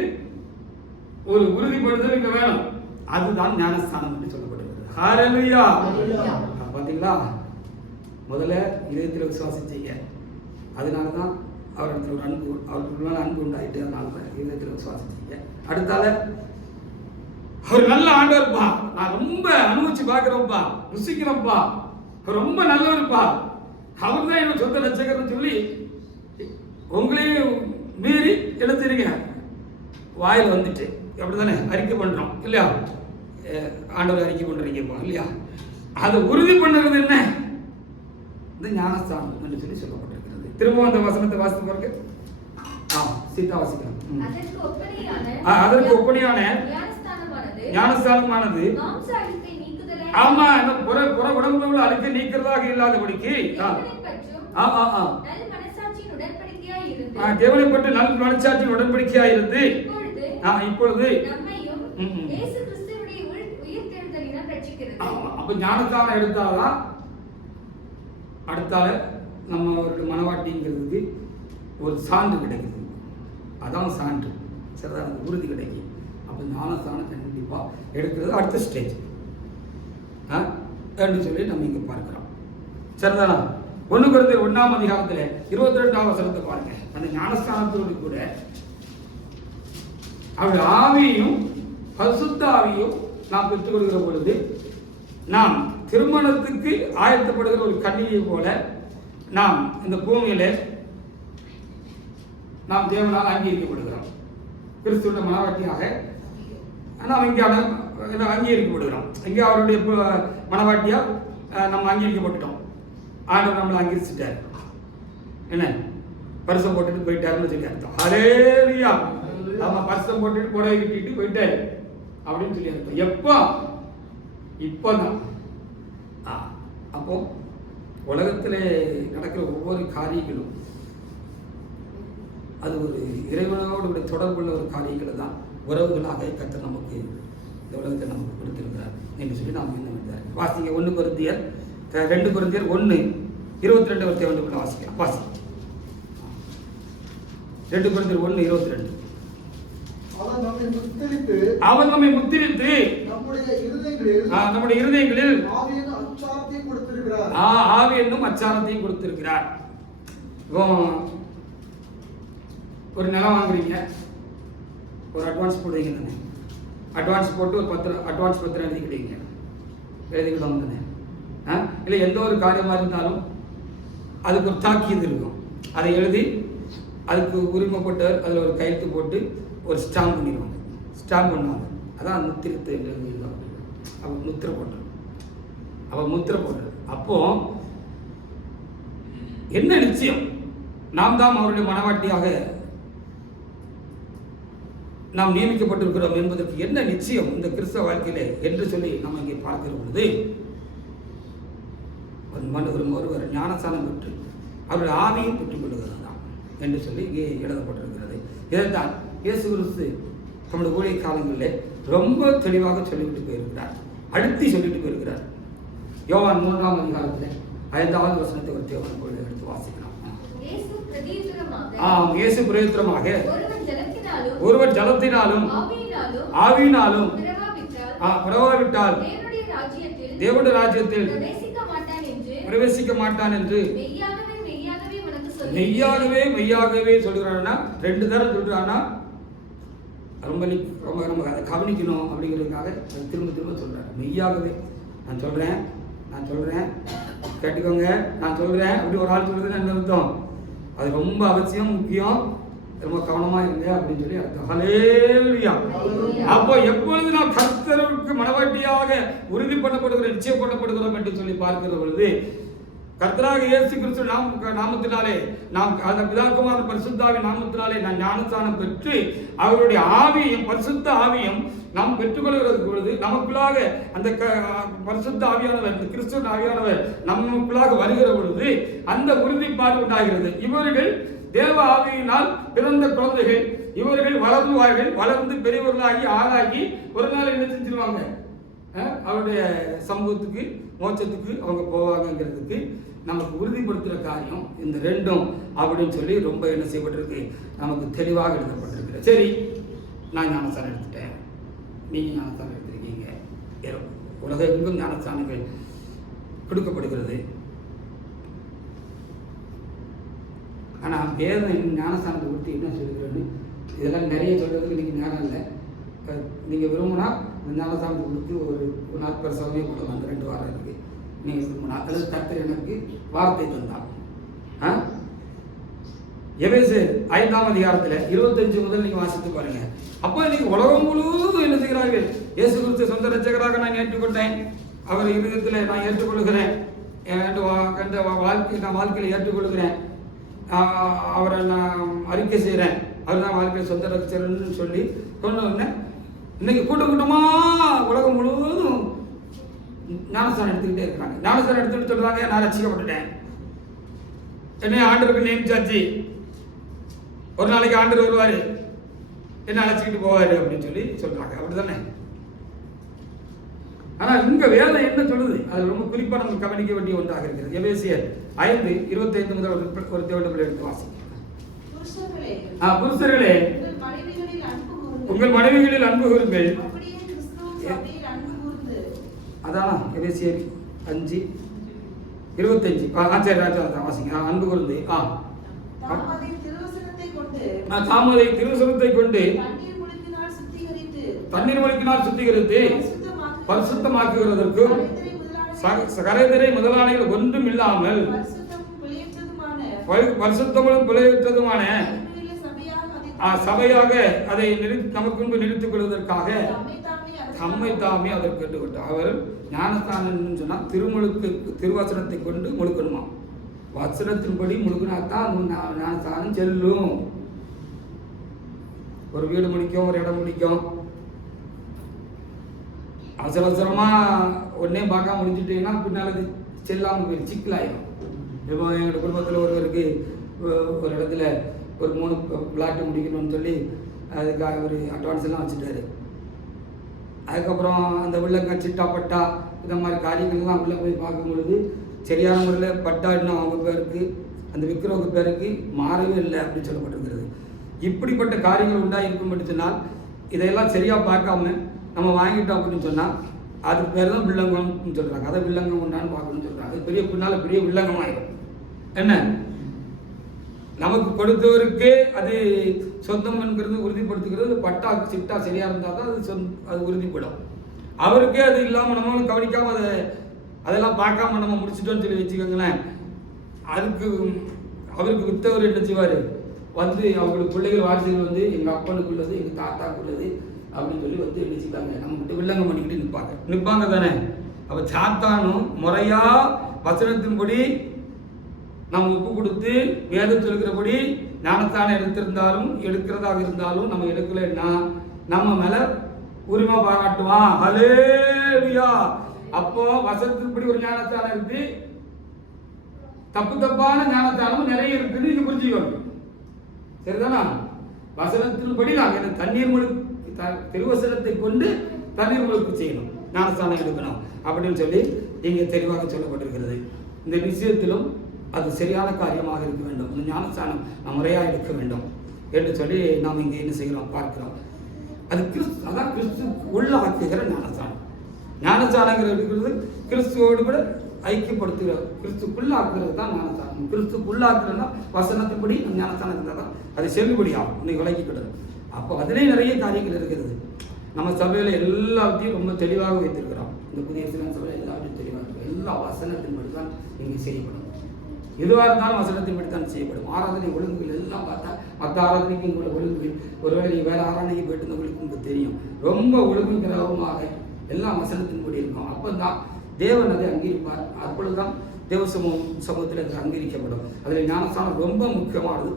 ஒரு உறுதிப்படுதல் இங்க வேணும். அதுதான் ஞானஸ்தானம் என்று சொல்லப்படுகிறது. ஹல்லேலூயா. பாத்தீங்களா, முதல்ல இதயத்தில் விசுவாசிச்சீங்க, அதனாலதான் அவரிடத்துல ஒரு அன்பு, அவருக்கு மேல அன்பு உண்டாயிட்டு, அதனால இதயத்தில் விசுவாசிச்சீங்க. அடுத்தால அவர் நல்ல ஆண்டவர்ப்பா, நான் ரொம்ப அனுபவிச்சு பார்க்கிறோம்ப்பா, ருசிக்கிறோம்ப்பா, அவர் ரொம்ப நல்லவர்ப்பா, அவர் தான் என்ன சொந்த ரட்சகர்னு சொல்லி உங்களையும் மீறி எடுத்துருங்க வாயில் வந்துட்டு அப்படித்தானே அறிக்கை பண்றோம் இல்லையா? ஆண்டவர் அறிக்கை பண்றீங்கப்பா இல்லையா? அதை உறுதி பண்ணுறது என்ன? இந்த ஞானஸ்தானம் என்று சொல்லி சொல்லப்பட்டிருக்கிறது. திரும்ப அந்த வசனத்தை வாசித்து பாருங்க. சீதா வாசிக்கலாம். அதற்கு ஒப்பனையான ஞானஸ்தானமானது ஆமா, புற உடம்புல உள்ள அழுக்கை நீக்கிறதாக இல்லாதபடிக்கு தேவனை பற்றி நல் மனச்சாட்சியின் உடன்படிக்கையாக இருந்து இப்பொழுது அப்ப ஞானஸ்தானம் எடுத்தாதான் அடுத்தால நம்ம அவருடைய மனவாட்டிங்கிறதுக்கு ஒரு சான்று கிடைக்குது. அதான் சான்று, சரிதான், உறுதி கிடைக்கும். அப்போ ஞானஸ்தானம் கண்டிப்பா எடுக்கிறது அடுத்த ஸ்டேஜ் என்று சொல்லி நம்ம இங்க பார்க்கிறோம். சரிதானா? 1 கொரிந்தியர் 1ஆம் அதிகாரத்தில் 22ஆம் வசனத்தை பாருங்க. அந்த ஞானஸ்தானத்தோடு கூட அவருடைய ஆவியும் பரிசுத்த ஆவியும் நாம் பெற்றுக்கொள்கிற பொழுது நாம் திருமணத்துக்கு ஆயத்தப்படுகிற ஒரு கன்னியை போல நாம் இந்த பூமியில நாம் தேவனால் அங்கீகரிக்கப்படுகிறோம். கிறிஸ்துவின் மனவாட்டியாக நாம் இங்கே அங்கீகரிக்கப்படுகிறோம். இங்கே அவருடைய மனவாட்டியா நம்ம அங்கீகரிக்கப்பட்டுட்டோம். ஆண்டவர் நம்மளை அங்கீகரிச்சுட்டார். என்ன பரிசம் போட்டுட்டு போயிட்டாருன்னு சொல்லி அர்த்தம். ஹல்லேலூயா. நம்ம பரிசம் போட்டுட்டு புடவை கட்டிட்டு போயிட்டாரு அப்படின்னு சொல்லி அர்த்தம். எப்போ? இப்போதான். அப்போ உலகத்திலே நடக்கிற ஒவ்வொரு காரியங்களும் அது ஒரு இறைவனோடு தொடர்புள்ள ஒரு காரியங்கள் தான் உறவுகளாக கர்த்தர் நமக்கு இந்த உலகத்தை நமக்கு கொடுத்திருக்கிறார் என்று சொல்லி நாம் என்ன வந்தார். வாசிங்க 2 கொரிந்தியர் 1:22 வாசிக்கலாம். வாசி 2 கொரிந்தியர் 1:22. அவர் நம்மை முத்திரித்து நம்முடைய இருதயங்களில் ஆவி என்னும் அச்சாரத்தையும் கொடுத்திருக்கிறார். ஒரு நிலம் வாங்குறீங்க, ஒரு அட்வான்ஸ் போடுவீங்க தானே, அட்வான்ஸ் போட்டு ஒரு அட்வான்ஸ் பத்திரம் எழுதிக்கிட்டீங்க, எழுதிக்கிட்டோம் தானே. இல்லை எந்த ஒரு காரியமாக இருந்தாலும் அதுக்கு ஒரு தாக்கீது இருக்கும். அதை எழுதி அதுக்கு உரிமைப்பட்டவர் அதில் ஒரு கையெழுத்து போட்டு ஒரு ஸ்டாம்ப் பண்ணிடுவாங்க. ஸ்டாம்ப் பண்ணுவாங்க. அதான் முத்திரத்து எழுதுவாங்க. அவள் முத்திரை போட்டுரு, அவள் முத்திரை போட்டுரு. அப்போ என்ன நிச்சயம்? நாம் தான் அவருடைய மனவாட்டியாக நாம் நியமிக்கப்பட்டிருக்கிறோம் என்பதற்கு என்ன நிச்சயம் இந்த கிறிஸ்தவ வாழ்க்கையிலே என்று சொல்லி நம்ம இங்கே பார்க்கிற பொழுது ஒருவர் ஞானஸ்தானம் பெற்று அவருடைய ஆவியும் பெற்றுக் கொள்கிறது தான் என்று சொல்லி இங்கே எழுதப்பட்டிருக்கிறது. இதைத்தான் இயேசு கிறிஸ்து நம்முடைய ஊழிய காலங்களிலே ரொம்ப தெளிவாக சொல்லிவிட்டு போயிருக்கிறார், அழுத்தி சொல்லிட்டு போயிருக்கிறார். யோவான் 3ஆம் அதிகாரத்தில் 5வது வசனத்தை ஒரு தேவன் போல எடுத்து வாசிக்கலாம். இயேசு பிரதித்திரமாக ஒருவர் ஜலத்தினாலும் ஆவியினாலும் பிரவாவிட்டால் தேவனுடைய ராஜ்யத்தில் பிரவேசிக்க மாட்டான் என்று மெய்யாகவே சொல்கிறான்னா, 2 தடவை சொல்றான்னா ரொம்ப நம்ம அதை கவனிக்கணும் அப்படிங்கிறதுக்காக திரும்ப சொல்றாரு. மெய்யாகவே நான் சொல்றேன் கேட்டுக்கோங்க, நான் சொல்றேன் அப்படி ஒரு ஆள் சொல்றதுன்னு என்ன அர்த்தம்? அது ரொம்ப அவசியம், முக்கியம், ரொம்ப கவனமா இருங்க அப்படின்னு சொல்லி அர்த்தம். ஹல்லேலூயா. அப்போ எப்பொழுது நாம் கர்த்தருக்கு மனவாட்டியாக உறுதி பண்ணப்படுகிறோம், நிச்சயம் பண்ணப்படுகிறோம் என்று சொல்லி பார்க்கிற பொழுது கர்த்தராக இயேசு கிறிஸ்து நாமத்தினாலே நாம் அந்த பிதாக்குமாரன் பரிசுத்த ஆவியின் நாமத்தினாலே நான் ஞானஸ்தானம் பெற்று அவருடைய ஆவியும் பரிசுத்த ஆவியும் நாம் பெற்றுக்கொள்கிறது பொழுது நமக்குள்ளாக அந்த பரிசுத்த ஆவியானவர், இந்த கிறிஸ்துவின் ஆவியானவர் நமக்குள்ளாக வருகிற பொழுது அந்த உறுதிப்பாடு உண்டாகிறது. இவர்கள் தேவ ஆவியினால் பிறந்த குழந்தைகள், இவர்கள் வளருவார்கள், வளர்ந்து பெரியவர்களாகி ஆளாகி ஒரு நாள் என்ன செஞ்சிருவாங்க, அவருடைய சமூகத்துக்கு மோட்சத்துக்கு அவங்க போவாங்கிறதுக்கு நமக்கு உறுதிப்படுத்துகிற காரியம் இந்த ரெண்டும் அப்படின்னு சொல்லி ரொம்ப என்ன செய்யப்பட்டிருக்கு, நமக்கு தெளிவாக எழுதப்பட்டிருக்கு. சரி, நான் ஞானஸ்தானம் எடுத்துட்டேன், நீங்கள் ஞானஸ்தானம் எடுத்துருக்கீங்க, உலகம் எங்கும் ஞானஸ்தானங்கள் கொடுக்கப்படுகிறது. ஆனால் வேதம் ஞானஸ்தானத்தை கொடுத்து என்ன சொல்லுகிறேன்னு இதெல்லாம் நிறைய சொல்கிறதுக்கு இன்றைக்கி நேரம் இல்லை. நீங்கள் விரும்பினா ஞானஸ்தானத்தை கொடுத்து ஒரு நாள் பிரசவமே போடலாம். அந்த 2 வாரம் இருக்குது. நீங்கள் விரும்பினா அல்லது கர்த்தர் எனக்கு வார்த்தை தந்தான். எபேசியர் 5ஆம் அதிகாரத்தில் 25 முதல் நீங்கள் வாசித்து பாருங்க. அப்போ இன்னைக்கு உலகம் முழுவதும் என்ன செய்கிறார்கள், இயேசு கிறிஸ்து சொந்த ரட்சகராக நான் ஏற்றுக்கொண்டேன், அவர் இருதயத்தில் நான் ஏற்றுக்கொள்கிறேன், வாழ்க்கையில் ஏற்றுக்கொள்கிறேன், அவரை நான் அறிக்கை செய்கிறேன், அவர் தான் வாழ்க்கையில் சொந்த ரட்சகர்னு சொல்லி கொண்டு வந்தேன். இன்னைக்கு கூட்டமாக உலகம் முழுவதும் ஞானஸ்தானம் எடுத்துக்கிட்டே இருக்கிறாங்க. ஞானஸ்தானம் எடுத்துக்கிட்டு சொல்றாங்க, நான் ரட்சிக்கப்பட்டுட்டேன், என்னை ஆண்டவருக்கு நியமிச்சாச்சு, ஒரு நாளைக்கு ஆண்டவர் வருவார், என்ன அழைச்சிக்கிட்டு போவார் அப்படின்னு சொல்லி சொல்றாங்க. அப்படிதானே? ஆனால் இங்க வேதம் என்ன சொல்லுது, அது ரொம்ப குறிப்பாக நம்ம கவனிக்க வேண்டிய ஒன்றாக இருக்கிறது. எபேசியர் 5:25 முதல் ஒரு தேவனுடைய எடுத்து வாசிக்கிறேன். புருஷர்களே, உங்கள் மனைவிகளில் அன்பு கூறுங்கள். அதான் எபேசியர் 5:25. சரி, வாசிங்க. அன்பு கூர்ந்து தாமதை திருவசனத்தை கொண்டு தண்ணீர் முழுக்கினால் சுத்திகரித்து பரிசுத்தமாக்குகிறதற்கும் கரைதிரை முதலாளிகள் ஒன்றும் இல்லாமல் பரிசுத்தமும் பிழையற்றதுமான சபையாக அதை நமக்கு முன்பு நிறுத்திக் கொள்வதற்காக தம்மை தாமே அதற்கு கேட்டுவிட்டார். அவர் ஞானஸ்தானம் சொன்னால் திருவசனத்தை கொண்டு முழுக்கணுமா, வசனத்தின்படி முழுக்கினாத்தான் ஞானஸ்தானம் செல்லும். ஒரு வீடு முடிக்கும், ஒரு இடம் முடிக்கும், அவசரமா ஒன்னே பார்க்காம முடிச்சுட்டீங்கன்னா பின்னால் அது செல்லாமல் போயிடும், சிக்கலாயிடும். இப்போ எங்களோட குடும்பத்தில் ஒருவருக்கு ஒரு இடத்துல ஒரு 3 பிளாட்டு முடிக்கணும்னு சொல்லி அதுக்காக ஒரு அட்வான்ஸ் எல்லாம் வச்சுட்டாரு. அதுக்கப்புறம் அந்த உள்ளங்க சிட்டா பட்டா இந்த மாதிரி காரியங்கள்லாம் உள்ளே போய் பார்க்கும் பொழுது சரியான முறையில் பட்டா இன்னும் அவங்க பேருக்கு, அந்த விற்கிறவங்க பேருக்கு மாறவே இல்லை அப்படின்னு சொல்லப்பட்டிருக்கிறது. இப்படிப்பட்ட காரியங்கள் உண்டாயிருக்கும் அப்படின்னு சொன்னால் இதையெல்லாம் சரியாக பார்க்காம நம்ம வாங்கிட்டோம் அப்படின்னு சொன்னால் அதுக்கு பேர் தான் வில்லங்கம்னு சொல்கிறாங்க. அதை வில்லங்கம் உண்டான்னு பார்க்கணும்னு சொல்கிறாங்க. அது பெரிய பின்னால் பெரிய வில்லங்கம் ஆகிடும். என்ன, நமக்கு கொடுத்தவருக்கே அது சொந்தம் என்கிறது உறுதிப்படுத்துகிறது. பட்டா சிட்டா சரியாக இருந்தால் தான் அது உறுதிப்படும். அவருக்கே அது இல்லாமல் நம்மளும் கவனிக்காமல் அதெல்லாம் பார்க்காம நம்ம முடிச்சுட்டோன்னு சொல்லி வச்சுக்கோங்களேன். அவருக்கு வித்தவர் என்ன செய்வார், வந்து அவங்களுக்கு பிள்ளைகள் வாரிசுகள் வந்து எங்கள் அப்பனுக்கு உள்ளது, எங்கள் தாத்தாவுக்கு உள்ளது அப்படின்னு சொல்லி வந்து என்ன செய்வாங்க, நம்ம மட்டும் வில்லங்கம் பண்ணிக்கிட்டு நிற்பாங்க தானே. அப்போ சாத்தானும் முறையா வசனத்தின்படி நம்ம ஒப்பு கொடுத்து வேதம் சொல்கிறபடி ஞானஸ்தானம் எடுக்கிறதாக இருந்தாலும் நம்ம எடுக்கலைன்னா நம்ம மேல உரிமை பாராட்டுவான். ஹல்லேலூயா. அப்போ வசனத்தின்படி ஒரு ஞானஸ்தானம் இருக்கு, தப்பான ஞானஸ்தானமும் நிறைய இருக்குன்னு நீங்க புரிஞ்சுக்கோங்க. சரிதானா? வசனத்தின்படி நாங்கள் தண்ணீர் முழுக்கு திருவசனத்தை கொண்டு தண்ணீர் முழுக்கு செய்யணும், ஞானஸ்தானம் எடுக்கணும் அப்படின்னு சொல்லி இங்கே தெளிவாக சொல்லப்பட்டிருக்கிறது. இந்த விஷயத்திலும் அது சரியான காரியமாக இருக்க வேண்டும். இந்த ஞானஸ்தானம் நாம் முறையாக எடுக்க வேண்டும் என்று சொல்லி நாம் இங்கே என்ன செய்கிறோம் பார்க்கிறோம். அது அதான் கிறிஸ்து உள்ளாக்குகிற ஞானஸ்தானம். ஞானஸ்தானங்கள் எடுக்கிறது கிறிஸ்துவோடு கூட ஐக்கியப்படுத்துகிறது, கிறிஸ்துக்குள்ளாக்குறது தான் ஞானஸ்தானம். கிறிஸ்துக்குள்ளாக்குறதுனா வசனத்தின்படி ஞானஸ்தானம் இருந்தால் தான் அது செல்லுபடியாகும், இன்னைக்கு விளக்கிக்கிட்டது. அப்போ அதிலே நிறைய காரியங்கள் இருக்கிறது. நம்ம சபையில் எல்லாத்தையும் ரொம்ப தெளிவாக வைத்திருக்கிறோம். இந்த புதிய சிலன் சபையில் எல்லாத்தையும் தெளிவாக இருக்கும். எல்லா வசனத்தின்படி தான் இங்கே செய்யப்படும். எதுவாக இருந்தாலும் வசனத்தின்படி தான் செய்யப்படும். ஆராதனை ஒழுங்குகள் எல்லாம் பார்த்தா மற்ற ஆராதனைக்கு இங்குள்ள ஒழுங்குகள், ஒருவேளை நீங்கள் வேறு ஆராதனைக்கு போயிட்டு இருந்தவங்களுக்கு உங்களுக்கு தெரியும், ரொம்ப ஒழுங்கு கிரகமாக எல்லாம் வசனத்தின்படி இருக்கும். அப்போ தான் தேவன் அதை அங்கீகரிப்பார். அப்பொழுதுதான் தேவ சமூகத்தில் அது அங்கீகரிக்கப்படும். அதில் ஞானஸ்தானம் ரொம்ப முக்கியமானது.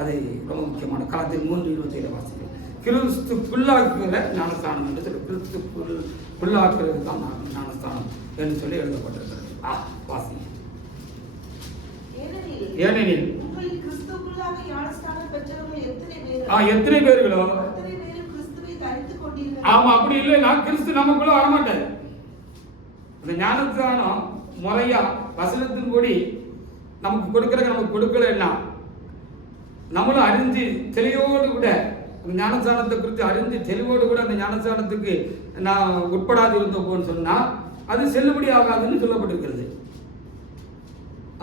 அது ரொம்ப முக்கியமான காலத்தில் 3:27 வாசிக்கிறோம். கிறிஸ்துக்குள்ளாக்குகிற ஞானஸ்தானம் என்று சொல்லி கிறிஸ்துக்குள்ளாக்குறது தான் ஞானஸ்தானம் என்று சொல்லி எழுதப்பட்டிருக்கிறது. வாசி. ஏனெனில் எத்தனை பேர்களோ, ஆமா, அப்படி இல்லைன்னா கிறிஸ்து நமக்குள்ள வரமாட்டார். அந்த ஞானஸ்தானம் முறையா வசனத்தின்படி நமக்கு கொடுக்கலன்னா நம்மளும் அறிஞ்சு தெளிவோடு கூட அந்த ஞானஸ்தானத்தை குறித்து அறிஞ்சு தெளிவோடு கூட அந்த ஞானஸ்தானத்துக்கு நான் உட்படாது இருந்தோம்னு சொன்னா அது செல்லுபடி ஆகாதுன்னு சொல்லப்பட்டிருக்கிறது.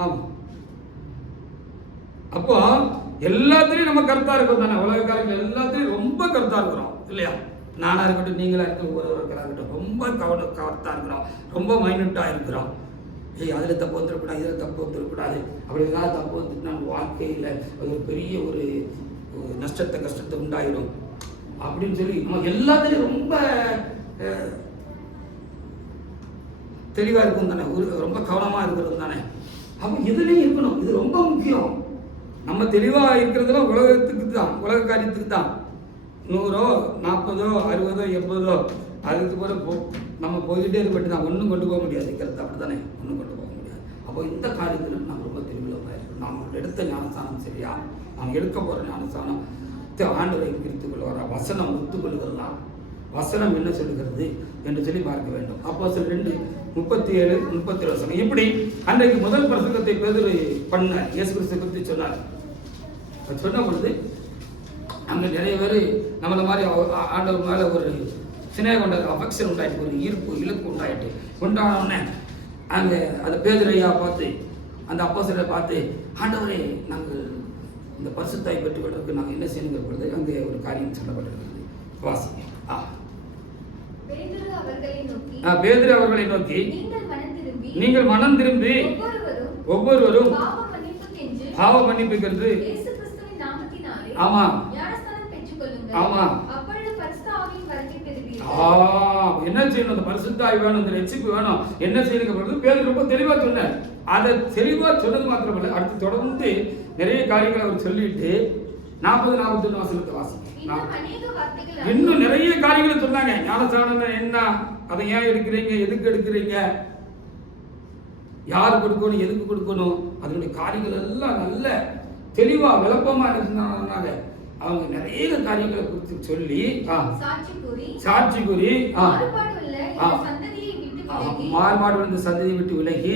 ஆமா, அப்போ எல்லாத்திலையும் நம்ம கருத்தா இருக்கோம் தானே. உலக காரியங்கள் எல்லாத்திலையும் ரொம்ப கருத்தா இருக்கிறோம் இல்லையா? நானா இருக்கட்டும், நீங்களா இருக்கட்டும், ஒருவருக்கட்டும் ரொம்ப கருத்தா இருக்கிறோம், ரொம்ப மைனூட்டா இருக்கிறோம். அதில் தப்பு வந்துடக்கூடாது, இதில் தப்பு வந்துடக்கூடாது, அப்படி ஏதாவது தப்பு வந்துட்டு நம்ம வாழ்க்கையில் ஒரு பெரிய ஒரு கஷ்டத்தை உண்டாயிடும் அப்படின்னு சொல்லி நம்ம எல்லாத்துலேயும் ரொம்ப தெளிவாக இருக்கும் தானே, ரொம்ப கவனமாக இருக்கிறது தானே. அப்போ இதுலேயும் இருக்கணும், இது ரொம்ப முக்கியம். நம்ம தெளிவாக இருக்கிறதுல உலகத்துக்கு தான், உலக காரியத்துக்கு தான். 100, 40, 60, 80 அதுக்கு பிறகு நம்ம போய்கிட்டே இருப்பட்டு தான் ஒன்றும் கொண்டு போக முடியாது. இருக்கிறது அப்படி தானே, ஒன்றும் கொண்டு போக முடியாது. அப்போ இந்த காரியத்தில் நம்ம ரொம்ப தெளிவாக இருக்கணும். நாம் எடுத்த ஞானஸ்தானம் சரியா, நாம் எடுக்க போகிற ஞானஸ்தானம் ஆண்டவரை குறித்துக்கொள்ள வர வசனம் ஒத்துக்கொள்கிறதா, வசனம் என்ன சொல்லுகிறது என்று சொல்லி பார்க்க வேண்டும். அப்போஸ்தலர் 2:37, 37 இப்படி அன்றைக்கு முதல் பிரசங்கத்தை பேதுரு பண்ண இயேசு கிறிஸ்து குறித்து சொன்னார். சொன்ன பொழுது அங்கே நிறைய பேர் நம்மள மாதிரி ஆண்டவர் மேலே ஒரு சினேகம் கொண்டாது, அஃபெக்ஷன் உண்டாயிட்டு, ஒரு இழுப்பு உண்டாயிட்டு உண்டானோடனே அங்கே அந்த பேதுரையா பார்த்து, அந்த அப்போஸ்தலரை பார்த்து, ஆண்டவரே நாங்கள் இந்த பரிசுத்தாய் பெற்றுக்கொள்வதற்கு நாங்கள் என்ன செய்யணுங்கிற பொழுது அங்கே ஒரு காரியம் சொல்லப்பட்டிருக்கிறது. வாசிங்க. பேதுரு அவர்களை நோக்கி நீங்கள் மனம் திரும்பி ஒவ்வொருவரும் பாவ மன்னிப்புக்கென்று, ஆமா ஆமா, என்ன செய்யணும், அந்த பரிசுத்தாய் வேணும், அந்த ரட்சிப்பு வேணும், என்ன செய்யணும் பேதுரு ரொம்ப தெளிவா சொன்னார். அதை தெளிவா சொன்னது மாத்திரமல்ல, அடுத்து தொடர்ந்து நிறைய காரியங்களை அவர் சொல்லிட்டு 40-41 வசனத்தை வாசிங்க. இன்னும் நிறைய காரியங்களை சொன்னாங்க. ஞானஸ்தானம் என்ன, அதை ஏன் எடுக்கிறீங்க, எதுக்கு எடுக்கிறீங்க, யார் கொடுக்கணும், எதுக்கு கொடுக்கணும், அதனுடைய காரியங்கள் எல்லாம் நல்ல தெளிவா விளப்பமா இருந்தாங்க. அவங்க நிறைய காரியங்களை குறித்து சொல்லி சாட்சி கூறி மாறுபாடு இந்த சந்ததியை விட்டு விலகி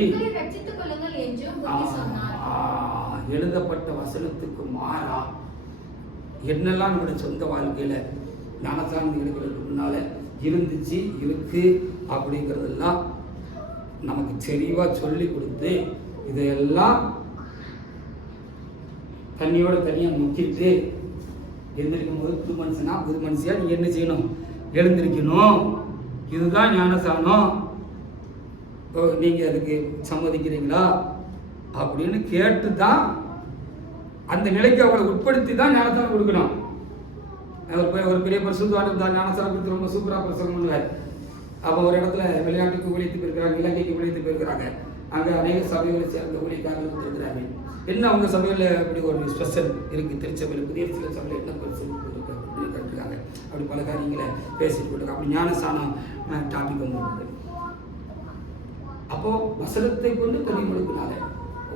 எழுதப்பட்ட வசனத்துக்கு மாறா என்னெல்லாம் நம்முடைய சொந்த வாழ்க்கையில ஞானஸ்தானம் எடுக்கிறதுக்கு முன்னால இருந்துச்சு, இருக்கு அப்படிங்கிறதெல்லாம் நமக்கு தெளிவா சொல்லி கொடுத்து இதையெல்லாம் தண்ணியோட தனியா முக்கிட்டு எழுந்திருக்கும் போது புது மனுஷியா நீங்க என்ன செய்யணும், எழுந்திருக்கணும். இதுதான் ஞானஸ்தானம், நீங்க அதுக்கு சம்மதிக்கிறீங்களா அப்படின்னு கேட்டு தான் அந்த நிலைக்கு அவளை உட்படுத்தி தான் ஞானஸ்தானம் கொடுக்கணும். ஒரு பெரிய பரிசுத்தவான் தான் ஞானஸ்தானம் கொடுத்து ரொம்ப சூப்பராக பிரசங்கம் பண்ணுவார். அப்போ ஒரு இடத்துல வெளிநாட்டுக்கு ஊழியத்து போயிருக்கிறாங்க, இலங்கைக்கு ஊழியத்து போயிருக்கிறாங்க. அங்கே அநேக சபைகளை சேர்ந்த ஊழியக்காரர்கள் இருக்கிறாங்க. என்ன அவங்க சபையில் அப்படி ஒரு ஸ்பெஷல் இருக்குது, திருச்சபையில் புதிய சில சபையில் என்ன பெருசு கட்டுறாங்க, அப்படி பல காரியங்களை பேசிட்டு போட்டு அப்படி ஞானஸ்தானம் டாபிக் வந்து அப்போ வசனத்தை கொண்டு தெரியுங்களுக்குனால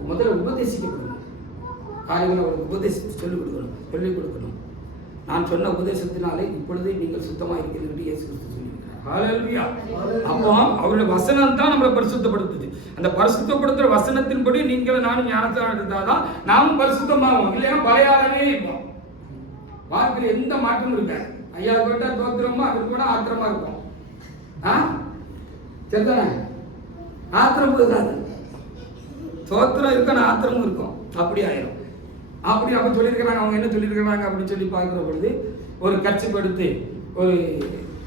முதல்ல உபதேசிக்கப்படணும், காரியங்களை அவருக்கு உபதேசித்து சொல்லிக் கொடுக்கணும். நான் சொன்ன உபதேசத்தினாலே இப்பொழுதே நீங்கள் சுத்தமாக இருக்கிறீர்கள் இயேசு கிறிஸ்து சொல்லியிருக்கிறார். ஹல்லேலூயா. அப்போ அவருடைய வசனம் தான் நம்மளை பரிசுத்தப்படுத்துது. அந்த பரிசுத்தப்படுத்துற வசனத்தின்படி நீங்கள் நானும் ஞானஸ்தானம் எடுத்தாதான் நாமும் பரிசுத்தமாகும். இல்லைன்னா பழையாளவே இருப்போம். வாழ்க்கையில் எந்த மாற்றமும் இருக்காது. ஐயா போட்டா தோத்திரமா, அதுக்கு கூட ஆத்திரமா இருக்கும். சரிதானே? ஆத்திரம் இருக்காது, தோத்திரம் இருக்கணும், ஆத்திரமும் இருக்கும். அப்படி ஆயிரும். அப்படி அப்ப சொல்லியிருக்கிறாங்க. அவங்க என்ன சொல்லியிருக்கிறாங்க அப்படின்னு சொல்லி பார்க்குற பொழுது ஒரு கர்ச்சிப் எடுத்து ஒரு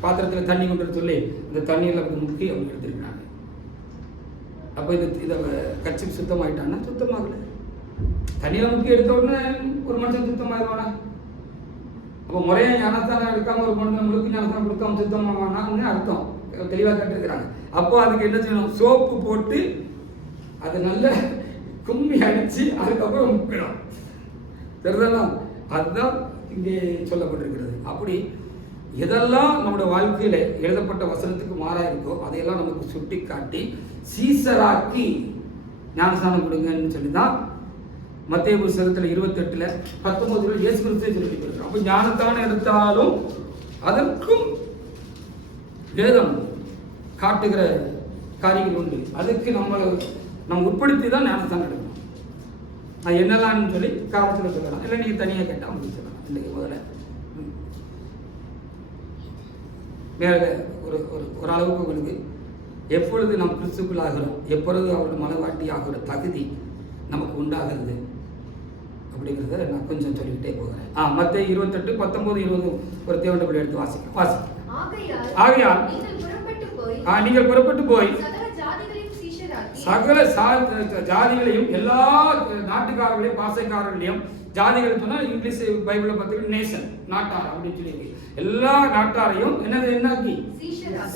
பாத்திரத்தில் தண்ணி கொண்டு சொல்லி இந்த தண்ணியில் அப்படி முக்கி அவங்க எடுத்துருக்கிறாங்க. அப்போ இதை கர்ச்சிப் சுத்தமாயிட்டான்னா சுத்தமாகல. தண்ணியில் முக்கி எடுத்த உடனே ஒரு மனுஷன் சுத்தமாயிருவானா? அப்போ முறையா ஞானஸ்தானம் எடுக்காம ஒரு மனுஷன் முழுக்க ஞானஸ்தானம் கொடுக்காம சுத்தமானான்னு அர்த்தம் தெளிவாக கேட்டிருக்கிறாங்க. அப்போ அதுக்கு என்ன செய்யணும், சோப்பு போட்டு அதை நல்ல கும்மி அடிச்சு அதுக்கப்புறம் முக்கணும். சரிதானா? அதுதான் இங்கே சொல்லப்பட்டிருக்கிறது. அப்படி எதெல்லாம் நம்முடைய வாழ்க்கையில் எழுதப்பட்ட வசனத்துக்கு மாறாக இருக்கோ அதையெல்லாம் நமக்கு சுட்டி காட்டி சீசராக்கி ஞானஸ்நானம் கொடுங்கன்னு சொல்லி தான் மத்தேயு புத்தகத்தில் 28:19 இயேசு கிறிஸ்துவே சொல்லிட்டு போயிருக்கிறோம். அப்போ ஞானத்தானம் எடுத்தாலும் அதற்கும் வேதம் காட்டுகிற காரியங்கள் உண்டு. அதுக்கு நம்ம உட்படுத்தி தான் ஞானஸ்தானம் எடுக்கணும். நான் என்னெல்லாம்னு சொல்லி காலத்தில் சொல்லலாம், இல்லை நீங்கள் தனியாக கேட்டால் உங்களுக்கு சொல்லலாம். இன்றைக்கு முதல்ல வேற ஒரு அளவுக்கு உங்களுக்கு எப்பொழுது நாம் கிறிஸ்துக்குள் ஆகிறோம், எப்பொழுது அவருடைய மனவாட்டி ஆகிற தகுதி நமக்கு உண்டாகிறது அப்படிங்கிறத நான் கொஞ்சம் சொல்லிக்கிட்டே போகிறேன். மத்தேயு 28:19-20 ஒரு தேவண்டபடி எடுத்து வாசிக்கலாம். ஆகையால் நீங்கள் புறப்பட்டு போய் சகல ஜாதிகளையும், எல்லா நாட்டுக்காரர்களையும், பாசைக்காரர்களையும், ஜாதிகள் சொன்னால் இங்கிலீஷ் பைபிளை பார்த்தீங்கன்னா நேஷன், நாட்டார் அப்படின்னு சொல்லி எல்லா நாட்டாரையும் என்னாக்கி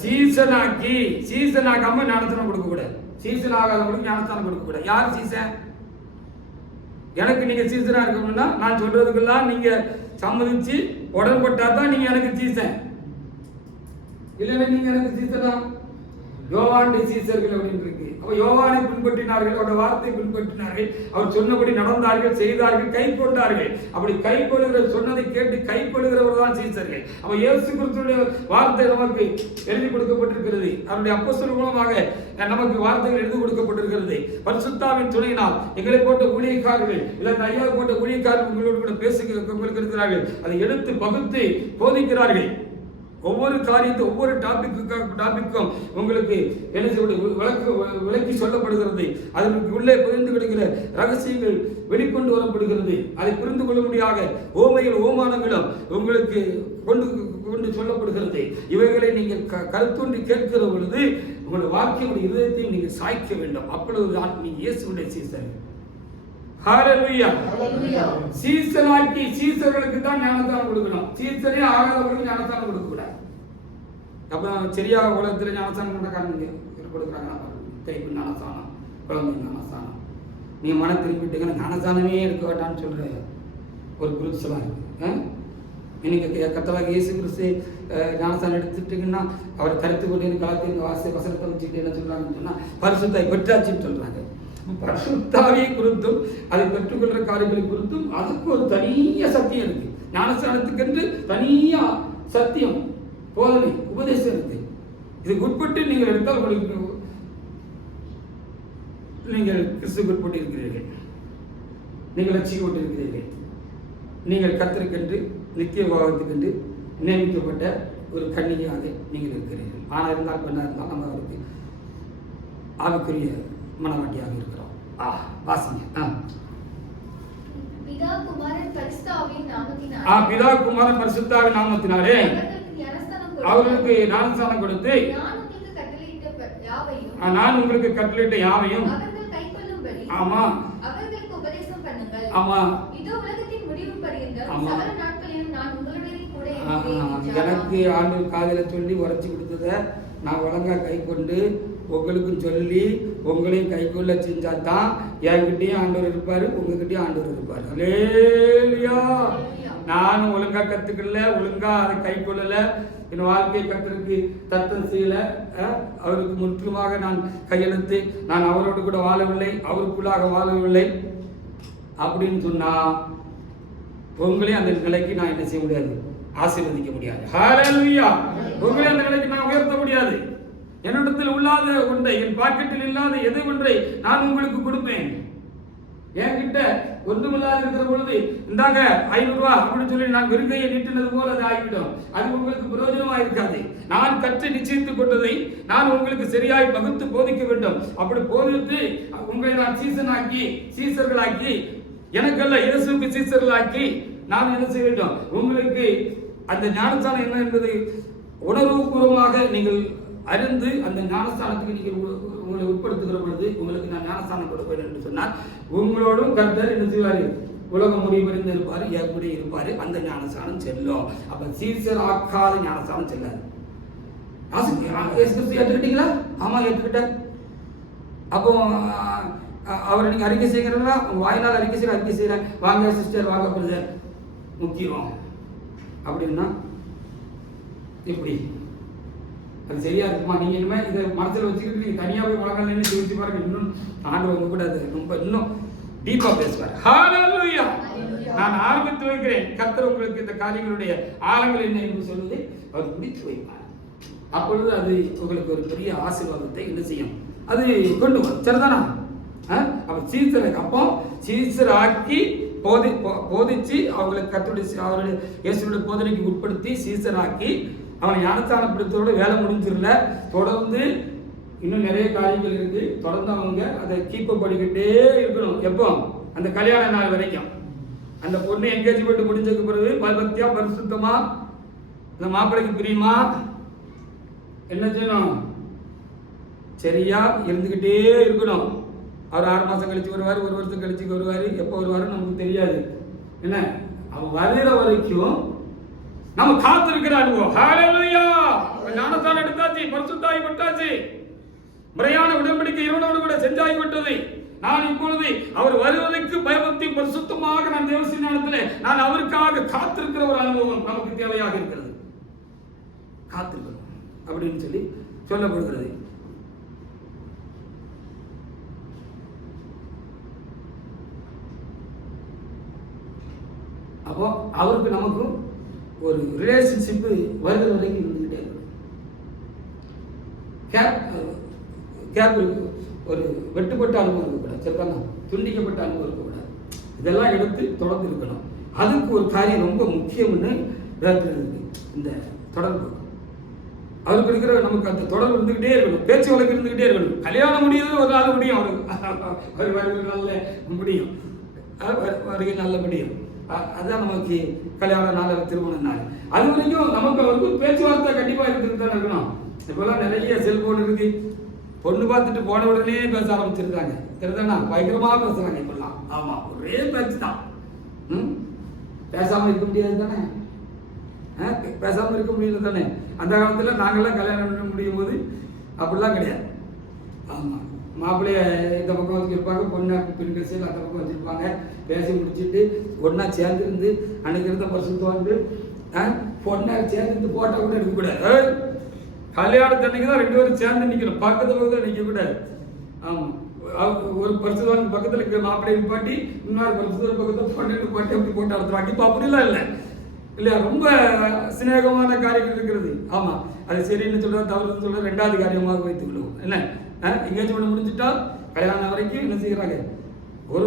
சீசனாக்கி. சீசன் ஆகாம ஞானஸ்தானம் கொடுக்க கூடாது. சீசன் ஆகாதவங்களுக்கு ஞானஸ்தானம் கொடுக்க கூடாது. யார் சீசன்? எனக்கு நீங்க சீசனா இருக்கணும்னா நான் சொல்றதுக்கெல்லாம் நீங்க சம்மதிச்சு உடன்பட்டா தான் நீங்க எனக்கு சீசன். இல்லைன்னா நீங்க எனக்கு சீசனா? யோவானுடைய சீசர்கள் அப்படின்னு இருக்கு. அப்ப யோவானை பின்பற்றினார்கள், அவருடைய வார்த்தையை பின்பற்றினார்கள், அவர் சொன்னபடி நடந்தார்கள், செய்தார்கள், கை கொண்டார்கள். அப்படி கை கொள்ளுகிற சொன்னதை கேட்டு கை கொள்ளுகிறவர் தான் சீசர்கள். அப்ப இயேசு கிறிஸ்துவினுடைய வார்த்தை நமக்கு எழுதி கொடுக்கப்பட்டிருக்கிறது. அவருடைய அப்போஸ்தலர் மூலமாக நமக்கு வார்த்தைகள் எழுதி கொடுக்கப்பட்டிருக்கிறது. பரிசுத்தாவின் துணையினால் எங்களை போட்ட ஊழியக்காரர்கள், இல்லை ஐயா போட்ட ஊழியக்காரர்கள் உங்களோடு கூட உங்களுக்கு இருக்கிறார்கள். அதை எடுத்து பகுத்து போதிக்கிறார்கள். ஒவ்வொரு காரியத்தை ஒவ்வொரு டாபிக்கும் உங்களுக்கு என்ன விளக்கி சொல்லப்படுகிறது. அதற்கு உள்ளே புரிந்து கிடக்கிற ரகசியங்கள் வெளிக்கொண்டு வரப்படுகிறது. அதை புரிந்து கொள்ள முடியாத ஓமானங்களும் உங்களுக்கு கொண்டு சொல்லப்படுகிறது. இவைகளை நீங்கள் கருத்தொன்றி கேட்கிற பொழுது உங்களுடைய வாழ்க்கையுடைய இதயத்தையும் நீங்கள் சாய்க்க வேண்டும். அப்பொழுதுதான் நீங்கள் இயேசுடைய சீசன். ஹல்லேலூயா. சீசனாக்கி சீசர்களுக்கு தான் ஞானஸ்தானம் கொடுக்கணும். சீசனே ஆகாதவர்களுக்கு ஞானஸ்தானம் கொடுக்க கூடாது. அப்ப சரியா உலகத்தில் ஞானஸ்தானம் நடக்காங்க கொடுக்குறாங்க. கைப்பு ஞானஸ்தானம், குழந்தை ஞானஸ்தானம். நீ மன திரும்பிட்டுங்க ஞானஸ்தானமே இருக்க வேண்டாம்னு சொல்ற ஒரு குரூப்ஸ் எல்லாம் இருக்கு. இன்னைக்கு கர்த்தராகிய இயேசு கிறிஸ்து ஞானஸ்தானம் எடுத்துட்டீங்கன்னா அவர் கருத்து கொண்டு கலத்தி வசனத்தை வச்சுக்கிட்டு என்ன சொல்றாங்கன்னு சொன்னா பரிசுத்தை பெற்றாச்சுன்னு சொல்றாங்க. பரிசுத்தாவியை குறித்தும் அதை பெற்றுக்கொள்ற காரியங்களை குறித்தும் அதுக்கு ஒரு தனிய சத்தியம் இருக்கு. ஞானஸ்தானத்துக்கென்று தனியா சத்தியம், போதனை, உபதேசம் இருக்கு. இதுக்கு உட்பட்டு நீங்கள் எடுத்தால் உங்களுக்கு நீங்கள் கிறிஸ்துவுக்கு உட்பட்டு இருக்கிறீர்கள், நீங்கள் லட்சியப்பட்டு இருக்கிறீர்கள். நீங்கள் கர்த்தருக்கென்று நித்திய விவாகத்துக்கென்று நியமிக்கப்பட்ட ஒரு கன்னிகையாக நீங்கள் இருக்கிறீர்கள். ஆனால் இருந்தால் பெண்ணா இருந்தால் நம்ம அவருக்கு ஆவிக்குரிய மனவாட்டியாக இருக்கிறோம். வாசிங்க. பிதா குமாரன் பரிசுத்தாவின் நாமத்தினாலே அவர்களுக்கு ஞானஸ்நானம் கொடுத்து நான் உங்களுக்கு கட்டளையிட்ட யாவையும் ஆமா ஆமா ஆமா எனக்கு ஆண்டவர் காதல சொல்லி உரைச்சி கொடுத்ததை நான் ஒழுங்கா கை கொண்டு உங்களுக்கும் சொல்லி உங்களையும் கைக்குள்ள செஞ்சா தான் என்கிட்டயும் ஆண்டவர் இருப்பாரு, உங்ககிட்டயும் ஆண்டவர் இருப்பாரு. அல்லேலூயா. நானும் ஒழுங்கா கத்துக்கல, ஒழுங்கா அதை கை கொள்ளல, என் வாழ்க்கையை கத்தருக்கு தத்தம் செய்யல, அவருக்கு முற்றிலுமாக நான் கையெழுத்து நான் அவரோடு கூட வாழவில்லை, அவருக்குள்ளாக வாழவில்லை அப்படின்னு சொன்னா உங்களையும் அந்த நிலைக்கு நான் என்ன செய்ய முடியாது, ஆசீர்வதிக்க முடியாது. ஹல்லேலூயா. உங்களையும் அந்த நிலைக்கு நான் உயர்த்த முடியாது. என்னிடத்தில் உள்ளாத ஒன்றை, என் பாக்கெட்டில் இல்லாத எதை ஒன்றை நான் உங்களுக்கு கொடுப்பேன். என்கிட்ட ஒன்றுமில்லாத இருக்கிற பொழுது இந்தாங்க 500 ரூபா அப்படின்னு சொல்லி நான் வெறுங்கையை நீட்டினது போல அது ஆகிவிடும். அது உங்களுக்கு பிரயோஜனமா இருக்காது. நான் கற்று நிச்சயித்துக் கொண்டதை நான் உங்களுக்கு சரியாய் பகுத்து போதிக்க வேண்டும். அப்படி போதித்து உங்களை நான் சீசர்களாக்கி எனக்கல்ல இயேசுவுக்கு சீசர்களாக்கி நான் என்ன செய்ய வேண்டும், உங்களுக்கு அந்த ஞானஸ்தானம் என்ன என்பதை உணர்வுபூர்வமாக நீங்கள் அறிந்து அந்த ஞானஸ்தானத்துக்கு நீங்கள் உங்களை உட்படுத்துகிற பொழுது உங்களுக்கு நான் ஞானஸ்தானம் கொடுப்பேன் என்று சொன்னால் உங்களோடும் கர்த்தர் என்ன செய்வார், உலகம் முடிவறிந்து இருப்பார், எப்படி இருப்பார், அந்த ஞானஸ்தானம் செல்லும். அப்ப சீசர் ஆக்காத ஞானஸ்தானம் செல்லாது. ஏற்றுக்கிட்டீங்களா? ஆமா ஏற்றுக்கிட்டேன். அப்போ அவரை நீங்க அறிக்கை செய்கிறீங்களா? வாயினால் அறிக்கை செய்யறேன், வாங்க சிஸ்டர், வாங்க பிரதர், முக்கியம் அப்படின்னா இப்படி அது சரியா இருக்குமா? நீங்க இனிமேல் இதை மனசில் வச்சுக்கிட்டு நீங்க தனியாக போய் உலகம் நின்று சிரிச்சு பாருங்க, இன்னும் ஆண்டவங்க கூட அது ரொம்ப இன்னும் டீப்பா பேசுவார். ஹல்லேலூயா. நான் ஆரம்பித்து வைக்கிறேன். கர்த்தர் உங்களுக்கு இந்த காரியங்களுடைய ஆழங்கள் என்ன என்று சொல்வதை அவர் முடித்து வைப்பார். அப்பொழுது அது உங்களுக்கு ஒரு பெரிய ஆசீர்வாதத்தை என்ன செய்யும், அது கொண்டு வரும். சரிதானா? அப்ப சீசருக்கு அப்போ சீசர் ஆக்கி போதிச்சு அவங்களுக்கு அவருடைய இயேசுடைய போதனைக்கு உட்படுத்தி சீசராக்கி அவனை ஞானஸ்தானப்படுத்தோட வேலை முடிஞ்சிடல. தொடர்ந்து இன்னும் நிறைய காரியங்கள் இருக்கு. தொடர்ந்து அவங்க அதை கீப்பப் பண்ணிக்கிட்டே இருக்கணும். எப்போ? அந்த கல்யாண நாள் வரைக்கும். அந்த பொண்ணு என்கேஜ்மெண்ட் முடிஞ்சதுக்கு பிறகு பக்தியா பரிசுத்தமா இந்த மாப்பிள்ளைக்கு பிரியுமா என்ன செய்யணும்? சரியா இருந்துகிட்டே இருக்கணும். அவர் 6 மாசம் கழிச்சு வருவார், 1 வருஷம் கழிச்சு வருவார், எப்போ வருவாரு நமக்கு தெரியாது. என்ன அவன் வருகிற வரைக்கும் நம்ம காத்திருக்கிற அனுபவம். ஹல்லேலூயா. ஞானஸ்தானம் எடுத்தாச்சு, பரிசுத்தாய் விட்டாச்சு, முறையான உடன்படிக்கை இறைவனோடு கூட செஞ்சாய்விட்டது. நான் இப்பொழுது அவர் வருவதற்கு பயபக்தி பரிசுத்தமாக நான் தேவசன்னிதானத்திலே நான் அவருக்காக காத்திருக்கிற ஒரு அனுபவம் நமக்கு தேவையாக இருக்கிறது. காத்திருக்கணும் அப்படின்னு சொல்லி சொல்லப்படுகிறது. அப்போ அவருக்கு நமக்கும் ஒரு ரிலேஷன்ஷிப் வருகிற வரைக்கும் இருந்துகிட்டே இருக்கும். கேப் ஒரு வெட்டுப்பட்ட அனுபவம் இருக்கக்கூடாது. சரிதானா? துண்டிக்கப்பட்ட அனுபவம் இருக்கக்கூடாது. இதெல்லாம் எடுத்து தொடர்ந்து இருக்கணும். அதுக்கு ஒரு காரியம் ரொம்ப முக்கியம்னு இருக்கு, இந்த தொடர்பு. அவருக்கு இருக்கிற நமக்கு அந்த தொடர்பு இருந்துகிட்டே இருக்கணும். பேச்சு வழக்கு இருந்துகிட்டே இருக்கணும். கல்யாணம் முடியுது ஒரு நாள் முடியும், அவருக்கு வருகிற நாளில் முடியும், வருகிற நாளில் முடியும். அதுதான் நமக்கு கல்யாண நாள், திருமண நாள். அது வரைக்கும் நமக்கு வந்து பேச்சுவார்த்தை கண்டிப்பா இருந்துட்டு தான் இருக்கணும். இப்பெல்லாம் நிறைய செல்போன் இருக்கு. பொண்ணு பார்த்துட்டு போன உடனே பேச ஆரம்பிச்சிருக்காங்க. தெரியுதானா? பயங்கரமா பேசுறாங்க இப்பெல்லாம். ஆமா, ஒரே பேச்சு தான். பேசாம இருக்க முடியாது தானே? பேசாம இருக்க முடியல தானே? அந்த காலத்துல நாங்கெல்லாம் கல்யாணம் பண்ண முடியும் போது அப்படிலாம் கிடையாது. ஆமா, மாப்பிள்ளைய இந்த பக்கம் வச்சுருப்பாங்க, பொண்ணை பின் சைடு அந்த பக்கம் வச்சுருப்பாங்க. பேசி முடிச்சுட்டு ஒன்றா சேர்ந்துருந்து அன்னைக்கு இருந்த பரிசுத்து வந்து பொண்ணை சேர்ந்துருந்து போட்டோ கூட எடுக்கக்கூடாது. கல்யாணத்தன்னைக்கு தான் 2 பேரும் சேர்ந்து நிற்கணும். பக்கத்து பக்கத்தில் நிற்கக்கூடாது. ஆமாம், ஒரு பரிசுத்தவானுக்கு பக்கத்தில் இருக்கிற மாப்பிள்ளை நிப்பாட்டி இன்னொரு பரிசுத்தவான் பக்கத்தில் பொண்ணை நிப்பாட்டி அப்படி போட்டு நடத்துவாங்க. இப்போ அப்படிலாம் இல்லை இல்லையா? ரொம்ப சிநேகமான காரியங்கள் இருக்கிறது. ஆமாம், அது சரின்னு சொல்ல தவறுன்னு சொல்ல 2வது காரியமாக வைத்துக் கொள்வோம். என்ன எங்கேஜ்மெண்ட் முடிஞ்சுட்டா கல்யாணம் வரைக்கும் என்ன செய்கிறாங்க? ஒரு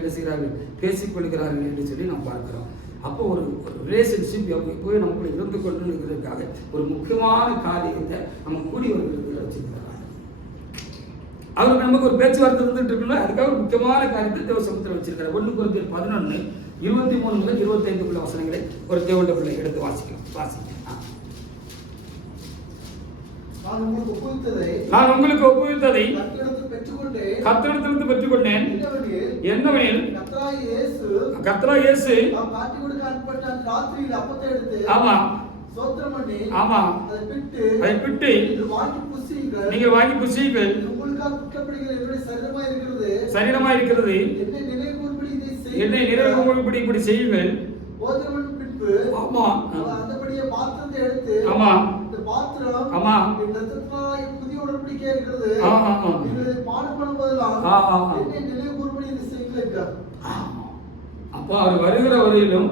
என்ன செய்கிறார்கள்? பேசிக்கொள்கிறார்கள் என்று சொல்லி நாம் பார்க்கிறோம். அப்போ ஒரு ரிலேஷன்ஷிப் போய் நமக்குள்ள இருந்து கொண்டு இருக்கிறதுக்காக ஒரு முக்கியமான காரியத்தை நம்ம கூடி வருகிறதுல வச்சுக்கிறாங்க. அவருக்கு நமக்கு ஒரு பேச்சுவார்த்தை இருந்துட்டு இருக்குன்னா அதுக்காக ஒரு முக்கியமான காரியத்தை தேவசமத்தில் வச்சிருக்காரு. 1 Corinthians 11:23 முதல் 25 வசனங்களை ஒரு தேவனுடைய பிள்ளை எடுத்து வாசிக்கலாம். நான் உங்களுக்கு ஒப்புவித்ததை கர்த்தரிடத்திலிருந்து பெற்றுக்கொண்டேன். என்னவெனில் கர்த்தராகிய இயேசு ஆமா ஆமா அதை பிட்டு நீங்கள் வாங்கி புசியுங்கள். சரீரமா இருக்கிறது, என்னை நினைவுகூரும்படி இப்படி செய்யுங்கள். ஆமா ஆமா ஆமா புதிய உடன்படிக்கை இருக்கிறது. பாடம் பண்ணுவதெல்லாம் அப்போ அவர் வருகிற வரையிலும்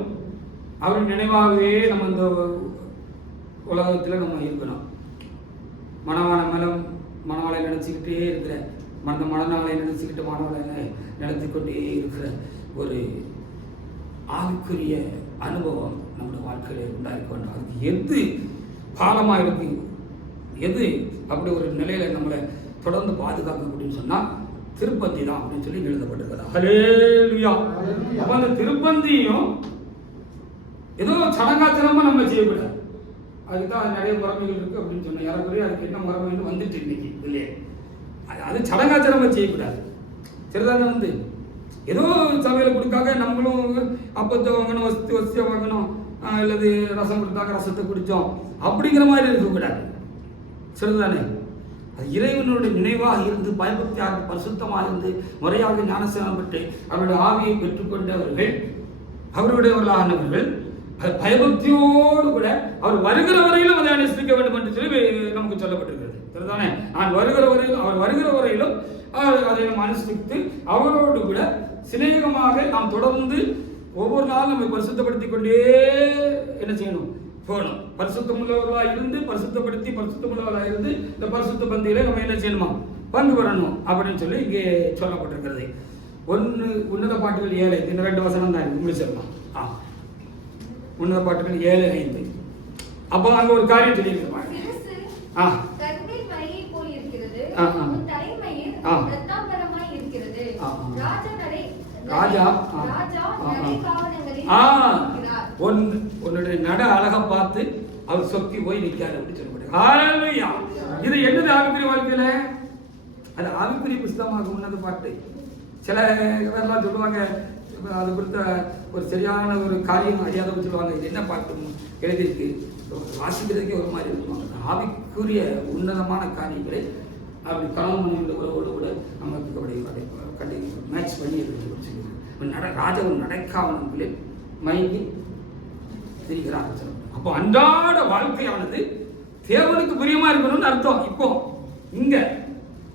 அவர் நினைவாகவே நம்ம இந்த உலகத்தில் நம்ம இருக்கணும். மணவாளை நினைச்சுக்கிட்டே இருக்கிற அந்த மணநாளை நினைச்சுக்கிட்டு மணவாளை நினைத்து கொண்டே இருக்கிற ஒரு ஆவிக்குரிய அனுபவம் நம்முடைய வாழ்க்கையில் உண்டாயிருக்க வேண்டும். அதுக்கு எது பாலமாக இருக்கு, எது அப்படி ஒரு நிலையில நம்மளை தொடர்ந்து பாதுகாக்க அப்படின்னு சொன்னா திருப்பந்தி தான் அப்படின்னு சொல்லி எழுதப்பட்டிருக்கிறது. ஹல்லேலூயா. அப்ப அந்த திருப்பந்தியும் ஏதோ சடங்காச்சரமா நம்ம செய்யக்கூடாது. அதுதான் நிறைய முறைமைகள் இருக்கு அப்படின்னு சொன்னேன். யாருக்குரிய அதுக்கு என்ன முறைமைன்னு வந்துட்டு இன்னைக்கு இல்லையே. அது சடங்காச்சரமா செய்யக்கூடாது. சரிதானே? வந்து ஏதோ சமையல் கொடுக்காக நம்மளும் அப்பத்தை வாங்கணும், வசதியை வாங்கணும், அல்லது ரசம் கொடுத்தாங்க ரசத்தை குடித்தோம் அப்படிங்கிற மாதிரி இருக்கக்கூடாது. சரிதானே? அது இறைவனுடைய நினைவாக இருந்து பயபக்தியாக பரிசுத்தமாக இருந்து முறையாக ஞானஸ்நானம் பெற்று அவருடைய ஆவியை பெற்றுக்கொண்டவர்கள், அவருடையவர்களானவர்கள் பயபக்தியோடு கூட அவர் வருகிற வரையிலும் அதை அனுஷ்டிக்க வேண்டும் என்று சொல்லி நமக்கு சொல்லப்பட்டிருக்கிறது. சரிதானே? நான் வருகிற வரையிலும், அவர் வருகிற வரையிலும் அதை நாம் அனுஷ்டித்து அவரோடு கூட சிநேகமாக நாம் தொடர்ந்து ஒவ்வொரு நாளும் நம்மை பரிசுத்தப்படுத்திக் கொண்டே என்ன செய்யணும்? போகணும். பரிசுத்தமுள்ளவர்களாக இருந்து பரிசுத்தமுள்ளவர்களாக இருந்து இந்த பரிசுத்த பந்தியில நம்ம என்ன செய்யணுமா? பங்கு பெறணும் அப்படின்னு சொல்லி இங்கே சொல்லப்பட்டிருக்கிறது. உன்னத பாட்டுகள் 7, இந்த 2 வசனம் தான் இருக்கு, முடிச்சிடலாம். உன்னத பாட்டுகள் 7:5. அப்போ அங்க ஒரு காரியம் சொல்லியிருக்காங்க. உன்னுடைய நட அழகா பார்த்து அவர் சொக்கி போய் நிற்காரு அப்படின்னு சொல்லப்பட்டு. இது என்னது ஆவிக்குரிய வாழ்க்கையில? அது ஆவிக்குரிய புஸ்தகமாக உன்னத பாட்டு. சில பேர்லாம் சொல்லுவாங்க, அது குறித்த ஒரு சரியான ஒரு காரியம் அறியாதவங்க சொல்லுவாங்க, இது என்ன பாட்டு எழுதியிருக்கு, வாசிக்கிறதுக்கே ஒரு மாதிரி இருக்குவாங்க. ஆவிக்குரிய உன்னதமான காரியங்களை அப்படி கணவன் உறவோடு கூட நமக்கு அப்படி மேட்ச் பண்ணி சொல்லுவாங்க. ராஜாவும் நடக்காவனங்களில் மயங்கி திரிகிறார். அப்போ அன்றாட வாழ்க்கையானது தேவனுக்கு பிரியமா இருக்கணும்னு அர்த்தம். இப்போ இங்க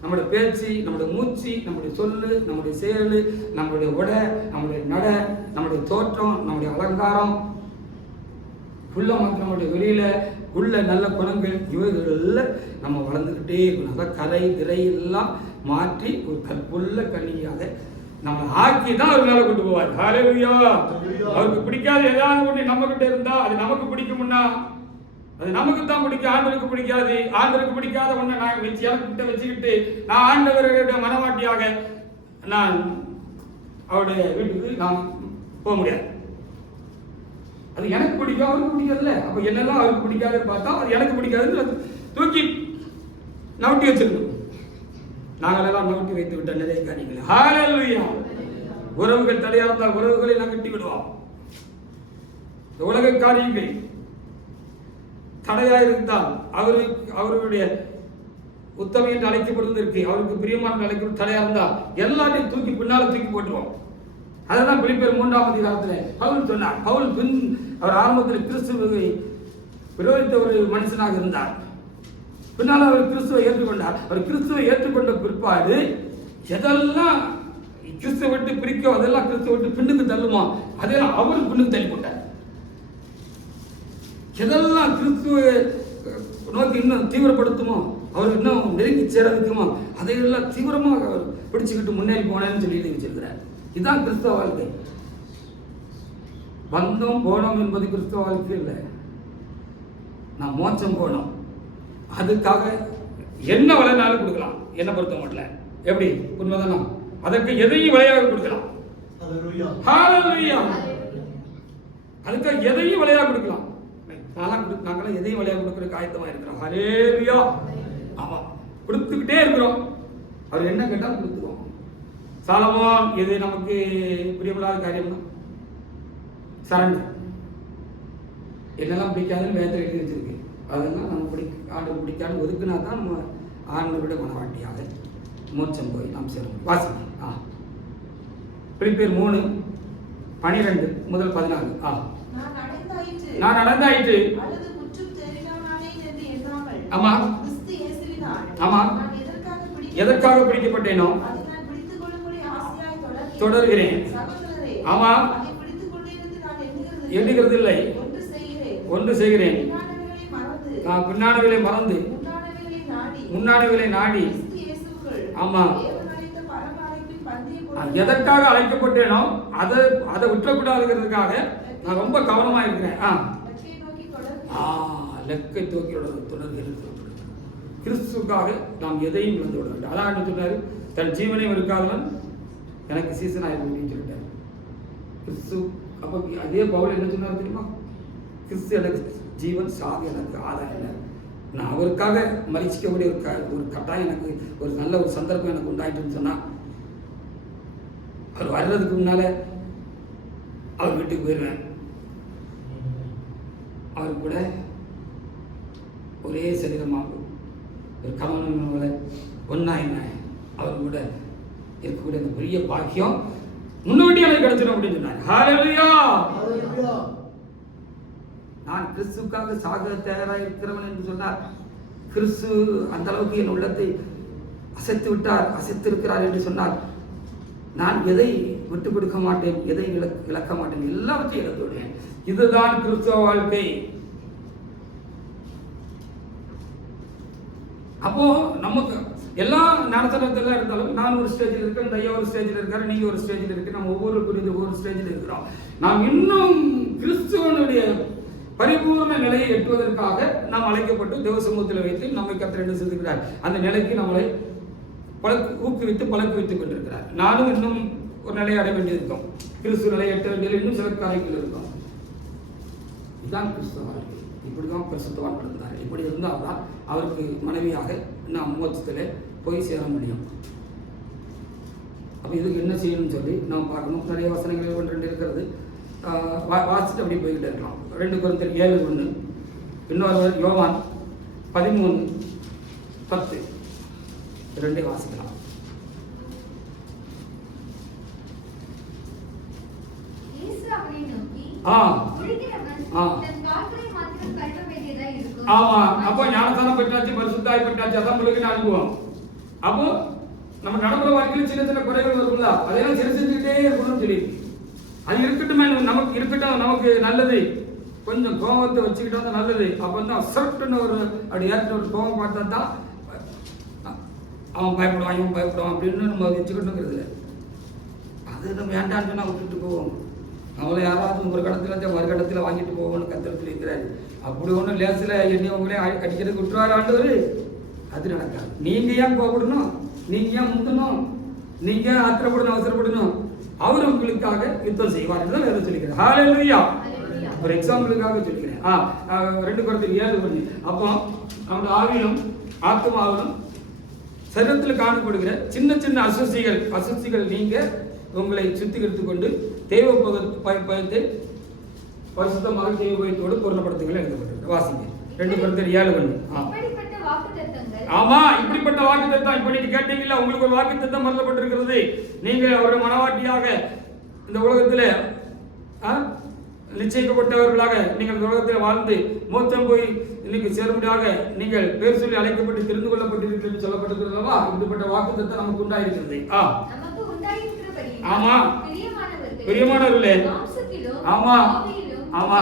நம்முடைய பேச்சு, நம்முடைய மூச்சு, நம்முடைய சொல்லு, நம்முடைய செயல், நம்முடைய உடை, நம்முடைய நட, நம்முடைய தோற்றம், நம்முடைய அலங்காரம், உள்ள மாத்திரம் நம்முடைய வெளியில உள்ள நல்ல குணங்கள், இவைகள்ல நம்ம வளர்ந்துக்கிட்டே இருக்கணும். அதான் கரை திரை எல்லாம் மாற்றி ஒரு கற்புள்ள கன்னியாக நம்மளை ஆக்கி தான் அவர் மேலே கொண்டு போவார். ஹல்லேலூயா. அவருக்கு பிடிக்காத ஏதாவது ஒன்று நம்ம கிட்ட இருந்தா அது நமக்கு பிடிக்கும்னா அது நமக்கு தான் பிடிக்கும், ஆண்டவருக்கு பிடிக்காது. ஆண்டவருக்கு பிடிக்காத ஒன்றை நான் எனக்கிட்ட வச்சுக்கிட்டு நான் ஆண்டவருடைய மனவாட்டியாக நான் அவருடைய வீட்டுக்கு நான் போக முடியாது. அது எனக்கு பிடிக்கும், அவருக்கு பிடிக்காதுல்ல. அப்போ என்னெல்லாம் அவருக்கு பிடிக்காதுன்னு பார்த்தா அது எனக்கு பிடிக்காதுன்னு தூக்கி நவட்டி வச்சிருக்கணும். நாங்களெல்லாம் நவட்டி வைத்து விட்ட நிறைய காரியங்கள். ஹல்லேலூயா. உறவுகள் தடையா இருந்தால் உறவுகளை நான் கட்டி விடுவோம். உலக காரியங்கள் தடையா இருந்தால் அவருடைய உத்தம என்று அழைக்கப்படுவதற்கு, அவருக்கு பிரியமான அழைக்கப்படும் தடையா இருந்தால் எல்லாத்தையும் தூக்கி பின்னால தூக்கி போட்டுருவோம். அதுதான் பிலிப்பியர் 3ஆம் அதிகாரத்தில் பவுல் சொன்னார். பவுல் அவர் ஆரம்பத்தில் கிறிஸ்துவை விரோதித்த ஒரு மனுஷனாக இருந்தார். பின்னால் அவர் கிறிஸ்துவை ஏற்றுக்கொண்டார். அவர் கிறிஸ்துவை ஏற்றுக்கொண்ட பிற்பாடு எதெல்லாம் கிறிஸ்துவ விட்டு பிரிக்கும், அதெல்லாம் கிறிஸ்துவ விட்டு பின்னுக்கு தள்ளுமா, அதெல்லாம் அவர் பின்னுக்கு தள்ளி போட்டார். எதெல்லாம் கிறிஸ்துவ நோக்கி இன்னும் தீவிரப்படுத்துமோ, அவர் இன்னும் நெருங்கி சேர வைக்குமோ, அதையெல்லாம் தீவிரமாக அவர் பிடிச்சுக்கிட்டு முன்னேறி போனேன்னு சொல்லி வச்சிருக்கிறார். இதுதான் கிறிஸ்தவ வாழ்க்கை. வந்தோம் போனோம் என்பது கிறிஸ்தவ வாழ்க்கை இல்லை. நான் மோட்சம் போனோம், அதுக்காக என்ன விலைனாலும் கொடுக்கலாம். என்ன பொறுத்த மட்டும் எப்படி உண்மைதானா? அதற்கு எதையும் விலையாக கொடுக்கலாம். அதுக்காக எதையும் விலையாக கொடுக்கலாம். நாங்களாம் எதையும் விலையாக கொடுக்கறதுக்கு ஆயத்தமா இருக்கிறோம். ஹல்லேலூயா. ஆமா, கொடுத்துக்கிட்டே இருக்கிறோம். அவர் என்ன கேட்டாலும் கொடுத்துருவோம். சாலமோன் இது நமக்கு பிரியமில்லாத காரியம்னா சரண்டர். என்னெல்லாம் பிடிக்காதுன்னு வேதத்தில் எழுதி வச்சிருக்கு, அதெல்லாம் நம்ம ஆண்டவர் பிடிக்காது ஒதுக்குனா தான் நம்ம ஆண்டவருடைய மனவாட்டியாக மோட்சம் போய் நாம் சேரும். வாசிங்க. பிலிப்பியர் 3:12 முதல் 14. நான் நடந்தாயிற்று. ஆமா ஆமா. எதற்காக பிடிக்கப்பட்டேனோ தொடர்கிறேன். ஆமா, எண்ணுகிறது இல்லை, ஒன்று செய்கிறேன். நான் பின்னானவிலை மறந்து முன்னானவிலை நாடி. ஆமா, எதற்காக அழைக்கப்பட்டேனோ அதை விட்டுறக்கூடாதுங்கிறதுக்காக நான் ரொம்ப கவனமா இருக்கிறேன். லெக்கை தூக்கி தொடர்கிறது. கிறிஸ்துக்காக நாம் எதையும் இழந்து விட வேண்டும். அதான் சொன்னாரு, தன் ஜீவனையும் இருக்காதவன் எனக்கு சீசன் ஆயிடும் சொல்லிட்டாரு கிறிஸ்து. அப்போ அதே பவுல் என்ன சொன்னார் தெரியுமா? கிறிஸ்து எனக்கு ஜீவன், சாதி எனக்கு ஆதாயம் இல்லை. நான் அவருக்காக மரிச்சிக்கக்கூடிய ஒரு கட்டாயம் எனக்கு, ஒரு நல்ல ஒரு சந்தர்ப்பம் எனக்கு உண்டாயிட்டுன்னு சொன்னா, அவர் வர்றதுக்கு முன்னால அவர் வீட்டுக்கு போயிடுவேன். அவர் கூட ஒரே சரீரமாக ஒரு கவனம் ஒன்னாயின அவர் கூட இருக்கக்கூடிய அந்த பெரிய பாக்கியம் முன்னோட்டி எனக்கு கிடைச்சிடும் அப்படின்னு சொன்னார். ஹல்லேலூயா. நான் கிறிஸ்துக்காக சாக தயாராக இருக்கிறவன் என்று சொன்னார். கிறிஸ்து அந்த அளவுக்கு என் உள்ளத்தை அசைத்திருக்கிறார் என்று சொன்னார். நான் எதை விட்டு கொடுக்க மாட்டேன், எதை இழக்க மாட்டேன், எல்லாவற்றையும் இழந்து விடுவேன். இதுதான் கிறிஸ்துவ வாழ்க்கை. அப்போ நமக்கு எல்லா நடத்துறதெல்லாம் இருந்தாலும் நான் ஒரு ஸ்டேஜில் இருக்கேன், இந்த ஐயா ஒரு ஸ்டேஜில் இருக்காரு, நீங்க ஒரு ஸ்டேஜில் இருக்கு, நம்ம ஒவ்வொரு ஸ்டேஜில் இருக்கிறோம். நாம் இன்னும் கிறிஸ்துவனுடைய பரிபூர்ண நிலையை எட்டுவதற்காக நாம் அழைக்கப்பட்டு தேவ சமூகத்தில் வைத்து நம்மை கர்த்தர் என்ன செய்திருக்கிறார், அந்த நிலைக்கு நம்மளை பழக்குவித்துக் கொண்டிருக்கிறார். நானும் இன்னும் ஒரு நிலையை அடைய வேண்டியிருக்கோம், கிறிஸ்துவ நிலையை எட்ட வேண்டியது இன்னும் சில காரியங்கள் இருக்கும். இதுதான் கிறிஸ்துவ வாழ்க்கை. இப்படிதான் பரிசுத்தவான் இருந்தார். இப்படி இருந்தால் தான் அவருக்கு மனைவியாக நாம் மோட்சத்தில் போய் சேர முடியும். அப்போ இதுக்கு என்ன செய்யணும்னு சொல்லி நாம் பார்க்கணும். நிறைய வசனங்கள் 1-2 இருக்கிறது, வாசிச்சுட்டு அப்படி போய்கிட்டே இருக்கலாம். 2 Corinthians 7:1, இன்னொரு யோவான் 13:10 2 வாசிக்கலாம். ஆமா, அப்போ ஞானஸ்தானம் பெற்றாச்சு, பரிசுத்தாய் பெற்றாச்சு, அதான் உங்களுக்கு அனுபவம். அப்போ நம்ம நடைமுறை வாழ்க்கையில் சின்ன சின்ன குறைகள் வரும்ல, அதெல்லாம் சரி செஞ்சுக்கிட்டே இருக்கணும்னு சொல்லி அது இருக்கட்டுமே, நமக்கு இருக்கட்டும், நமக்கு நல்லது. கொஞ்சம் கோபத்தை வச்சுக்கிட்டா நல்லது. அப்போ வந்து அசட்டுன்னு ஒரு அப்படி ஏற்ற ஒரு கோபம் பார்த்தா தான் அவன் பயப்படுவான், இவன் பயப்படுவான் அப்படின்னு நம்ம வச்சுக்கிட்டுங்கிறது. அது நம்ம வேண்டான்னு சொன்னால் விட்டுட்டு போவோம். அவளை யாராவது ஒரு கடத்தில் மறுகடத்தில் வாங்கிட்டு போவோம்னு கத்தர் சொல்லியிருக்கிறாரு. அப்படி ஒன்றும் லேசில் என்னையவங்களே அடிக்கிறதுக்கு விட்டுருவாரு ஆண்டவர். அது நடக்காது. நீங்கள் ஏன் கோபப்படணும், நீங்கள் ஏன் முந்தணும், நீங்கள் ஏன் ஆத்திரப்படணும், அவசரப்படணும்? அவர் உங்களுக்காக யுத்தம் செய்வார் தான் வேறு சொல்லிக்கிறேன். ஹல்லேலூயா. ஒரு எக்ஸாம்பிளுக்காக சொல்லிக்கிறேன். 2 Corinthians 7:1. அப்போ நம்முடைய ஆவிலும் ஆத்மாவிலும் சரீரத்தில் காணப்படுகிற சின்ன சின்ன அசுசிகள் நீங்க உங்களை சுத்திகரித்துக் கொண்டு தெய்வ பயத்தை பரிசுத்தமாக தெய்வ பயத்தோடு பூர்ணப்படுத்துங்கள் எழுதப்பட்டிருக்கு. வாசிங்க 2 Corinthians 7:1. ஆமா, இப்படிப்பட்ட வாக்குத்தத்தம் இப்ப நீங்க கேட்டீங்களா, உங்களுக்கு ஒரு வாக்குத்தத்தம் மறக்கப்பட்டிருக்கிறது. நீங்க ஒரு மனவாட்டியாக இந்த உலகத்துல நிச்சயிக்கப்பட்டவர்களாக நீங்கள் இந்த உலகத்தில் வாழ்ந்து மோட்சம் போய் இன்னைக்கு சேரும்படியாக நீங்கள் பேர் சொல்லி அழைக்கப்பட்டு தெரிந்து கொள்ளப்பட்டிருக்கிறது சொல்லப்பட்டிருக்கிறதா? இப்படிப்பட்ட வாக்குத்தத்தம் நமக்கு உண்டாயிருக்கிறது. ஆமா, பிரியமானவர்களே, ஆமா ஆமா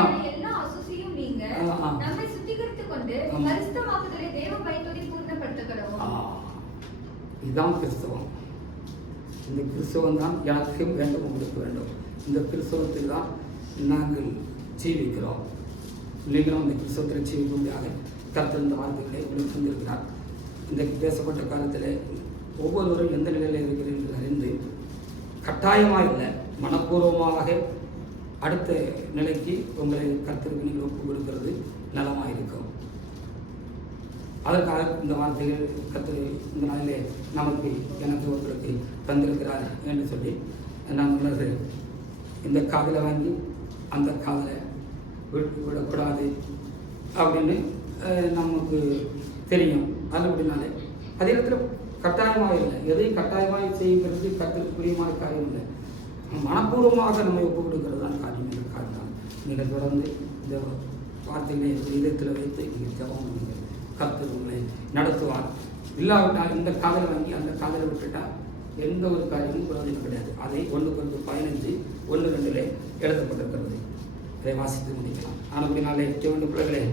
இதுதான் கிறிஸ்தவம். இந்த கிறிஸ்தவம் தான் எனக்கு வேண்டும், உங்களுக்கு வேண்டும். இந்த கிறிஸ்தவத்தில் தான் நாங்கள் ஜீவிக்கிறோம். நீங்களும் அந்த கிறிஸ்தவத்தில் ஜீவிக்கும்படியாக கர்த்தர் இந்த வார்த்தைகளை உங்களுக்கு தந்திருக்கிறார். இந்த பேசப்பட்ட காலத்தில் ஒவ்வொருவரும் எந்த நிலையில் இருக்கிறீர்கள் அறிந்து கட்டாயமாக இல்லை, மனப்பூர்வமாக அடுத்த நிலைக்கு உங்களை கர்த்தருக்கு நீங்கள் ஒப்பு கொடுக்கிறது நலமாக இருக்கும். அதற்காக இந்த வார்த்தைகள் கர்த்தர் இந்த நாளிலே நமக்கு எனக்கு ஒருத்தருக்கு தந்திருக்கிறார் என்று சொல்லி நான் உள்ளது இந்த காதலை வாங்கி அந்த காதலை விடக்கூடாது அப்படின்னு நமக்கு தெரியும். அது அப்படின்னாலே அதே இடத்துல கட்டாயமாக இல்லை, எதையும் கட்டாயமாக செய்கிறது கர்த்தருக்கு பிரியமான காரியம் இல்லை. மனப்பூர்வமாக நம்ம ஒப்பு கொடுக்கிறது தான் காரியம் என்ற காரணம். நீங்கள் தொடர்ந்து இந்த வார்த்தைகளை இதயத்தில் வைத்து நீங்கள் ஜெபம் பண்ணுங்கள். கர்த்தர் உங்களை நடத்துவார். இல்லாவிட்டால் இந்த காதலை வாங்கி அந்த காதலை விட்டுட்டால் எந்த ஒரு காரியமும் பிரயோஜனம் கிடையாது. அதை 1 Corinthians 15:1-2 எழுதப்பட்டிருக்கிறது. அதை வாசித்து முடிக்கலாம். ஆனால் அப்படினாலே சிவந்த பிள்ளைகளே,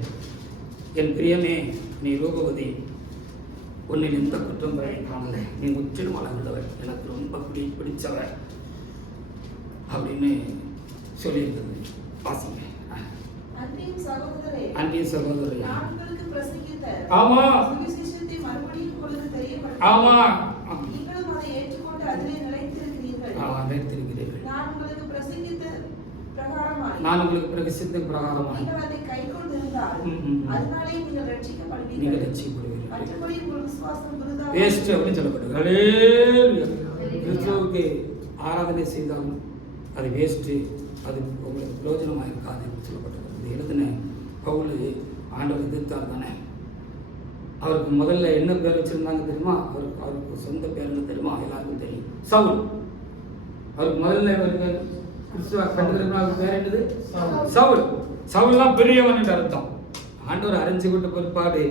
என் பிரியமே, நீ ரூபவதி, உன்னில் எந்த குற்றம் காணலை, நீ முற்றிலும் அழகுள்ளவர், எனக்கு ரொம்ப பிடிச்சவர் அப்படின்னு சொல்லியிருக்கிறது. வாசிங்க. அன்பின் சகோதரரே, ஆமா ஆமா நிலைத்திருக்கிறீர்கள். நான் உங்களுக்கு பிரசித்த பிரகாரமாக நீங்கள் ரட்சிக்கப்படுவீர்கள். வேஸ்ட் அப்படின்னு சொல்லப்படுகிறது. கிறிஸ்துவுக்கு ஆராதனை செய்தாலும் அது வேஸ்ட்டு, அது உங்களுக்கு பிரயோஜனமாக இருக்காது என்று சொல்லப்பட்டிருக்கிறது. எழுதின பவுல் ஆண்டவர் எதிர்த்தார் தானே. அவருக்கு முதல்ல என்ன பேர் வச்சிருந்தாங்க தெரியுமா? அவருக்கு சொந்த பேர் என்ன தெரியுமா? எல்லாருக்கும் தெரியும், சவுல். அவருக்கு முதல்ல பேர் கிறிஸ்துவ கண்டுகிறவங்களுக்கு பேர் என்னது? சவுல். சவுல்லாம் பெரியவன் என்று அர்த்தம். ஆண்டவர் அறிஞ்சு கொண்ட பிற்பாடு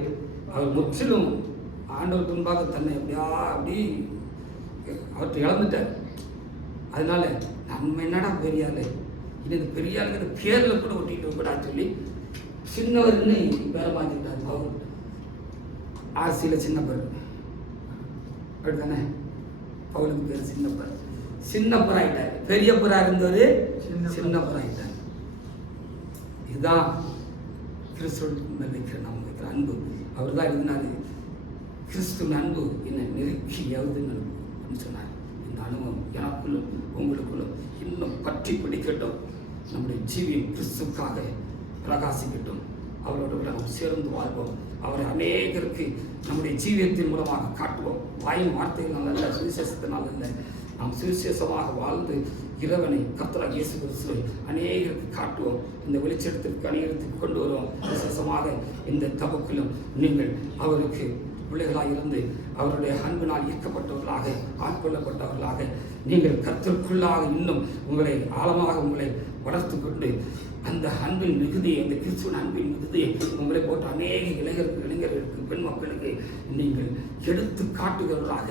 அவர் முற்றிலும் ஆண்டவர் முன்பாக தன்னை அப்படி அவற்றை இழந்துட்டார். அதனால நம்ம என்னடா பெரியாள், இது பெரியாளுங்கிற பேரில் கூட ஒட்டிட்டு கூடாது சொல்லி சின்னவர்னு பேரை மாற்றிக்கிட்டார். பவுல் ஆசியில் சின்னப்பர் அப்படித்தானே? பவுலுக்கு பேர் சின்னப்பர். சின்னப்பர் ஆயிட்டார். பெரியப்பரா இருந்தவர் சின்னப்பர் ஆயிட்டார். இதுதான் கிறிஸ்துவின் மேல் வைக்கிற நம்ம வைக்கிற அன்பு. அவர் தான் எழுதினாரு, கிறிஸ்துவின் அன்பு என்னை நெருக்கி எவுதுன்னு சொன்னார். இந்த அனுபவம் எனக்குள்ளும் உங்களுக்குள்ளும் இன்னும் பற்றி பிடிக்கட்டும். நம்முடைய ஜீவியம் கிறிஸ்துக்காக பிரகாசிக்கட்டும். அவரோடு கூட நாம் சேர்ந்து வாழ்வோம். அவரை அநேகருக்கு நம்முடைய ஜீவியத்தின் மூலமாக காட்டுவோம். வாயின் வார்த்தைகள் அல்ல, சுவிசேஷத்தினால் அல்ல, நாம் சுவிசேஷமாக வாழ்ந்து இறைவனை கர்த்தராகிய இயேசு கிறிஸ்துவை அநேகருக்கு காட்டுவோம். இந்த வெளிச்சத்திற்கு அநேகருக்கு கொண்டு வருவோம். விசேஷமாக இந்த தபக்கிலும் நீங்கள் அவருக்கு பிள்ளைகளாக இருந்து அவருடைய அன்பினால் ஈர்க்கப்பட்டவர்களாக ஆட்கொள்ளப்பட்டவர்களாக நீங்கள் கர்த்தருக்குள்ளாக இன்னும் உங்களை ஆழமாக உங்களை வளர்த்து கொண்டு அந்த அன்பின் மிகுதியை, அந்த கிறிஸ்துவின் அன்பின் மிகுதியை உங்களை போன்ற அநேக இளைஞர்களுக்கு பெண் மக்களுக்கு நீங்கள் எடுத்து காட்டுகிறவர்களாக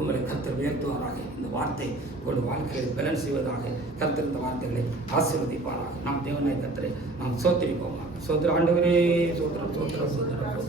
உங்களை கர்த்தர் உயர்த்துவாராக. இந்த வார்த்தை உங்களுடைய வாழ்க்கையை பலன் செய்வதாக. கர்த்தர் இந்த வார்த்தைகளை ஆசீர்வதிப்பாராக. நாம் தேவனாய் கர்த்தரை நாம் சோத்திரிப்போமாக. சோத்திர ஆண்டவரே, சோத்திரம் சோத்திரம் சோத்திரம்.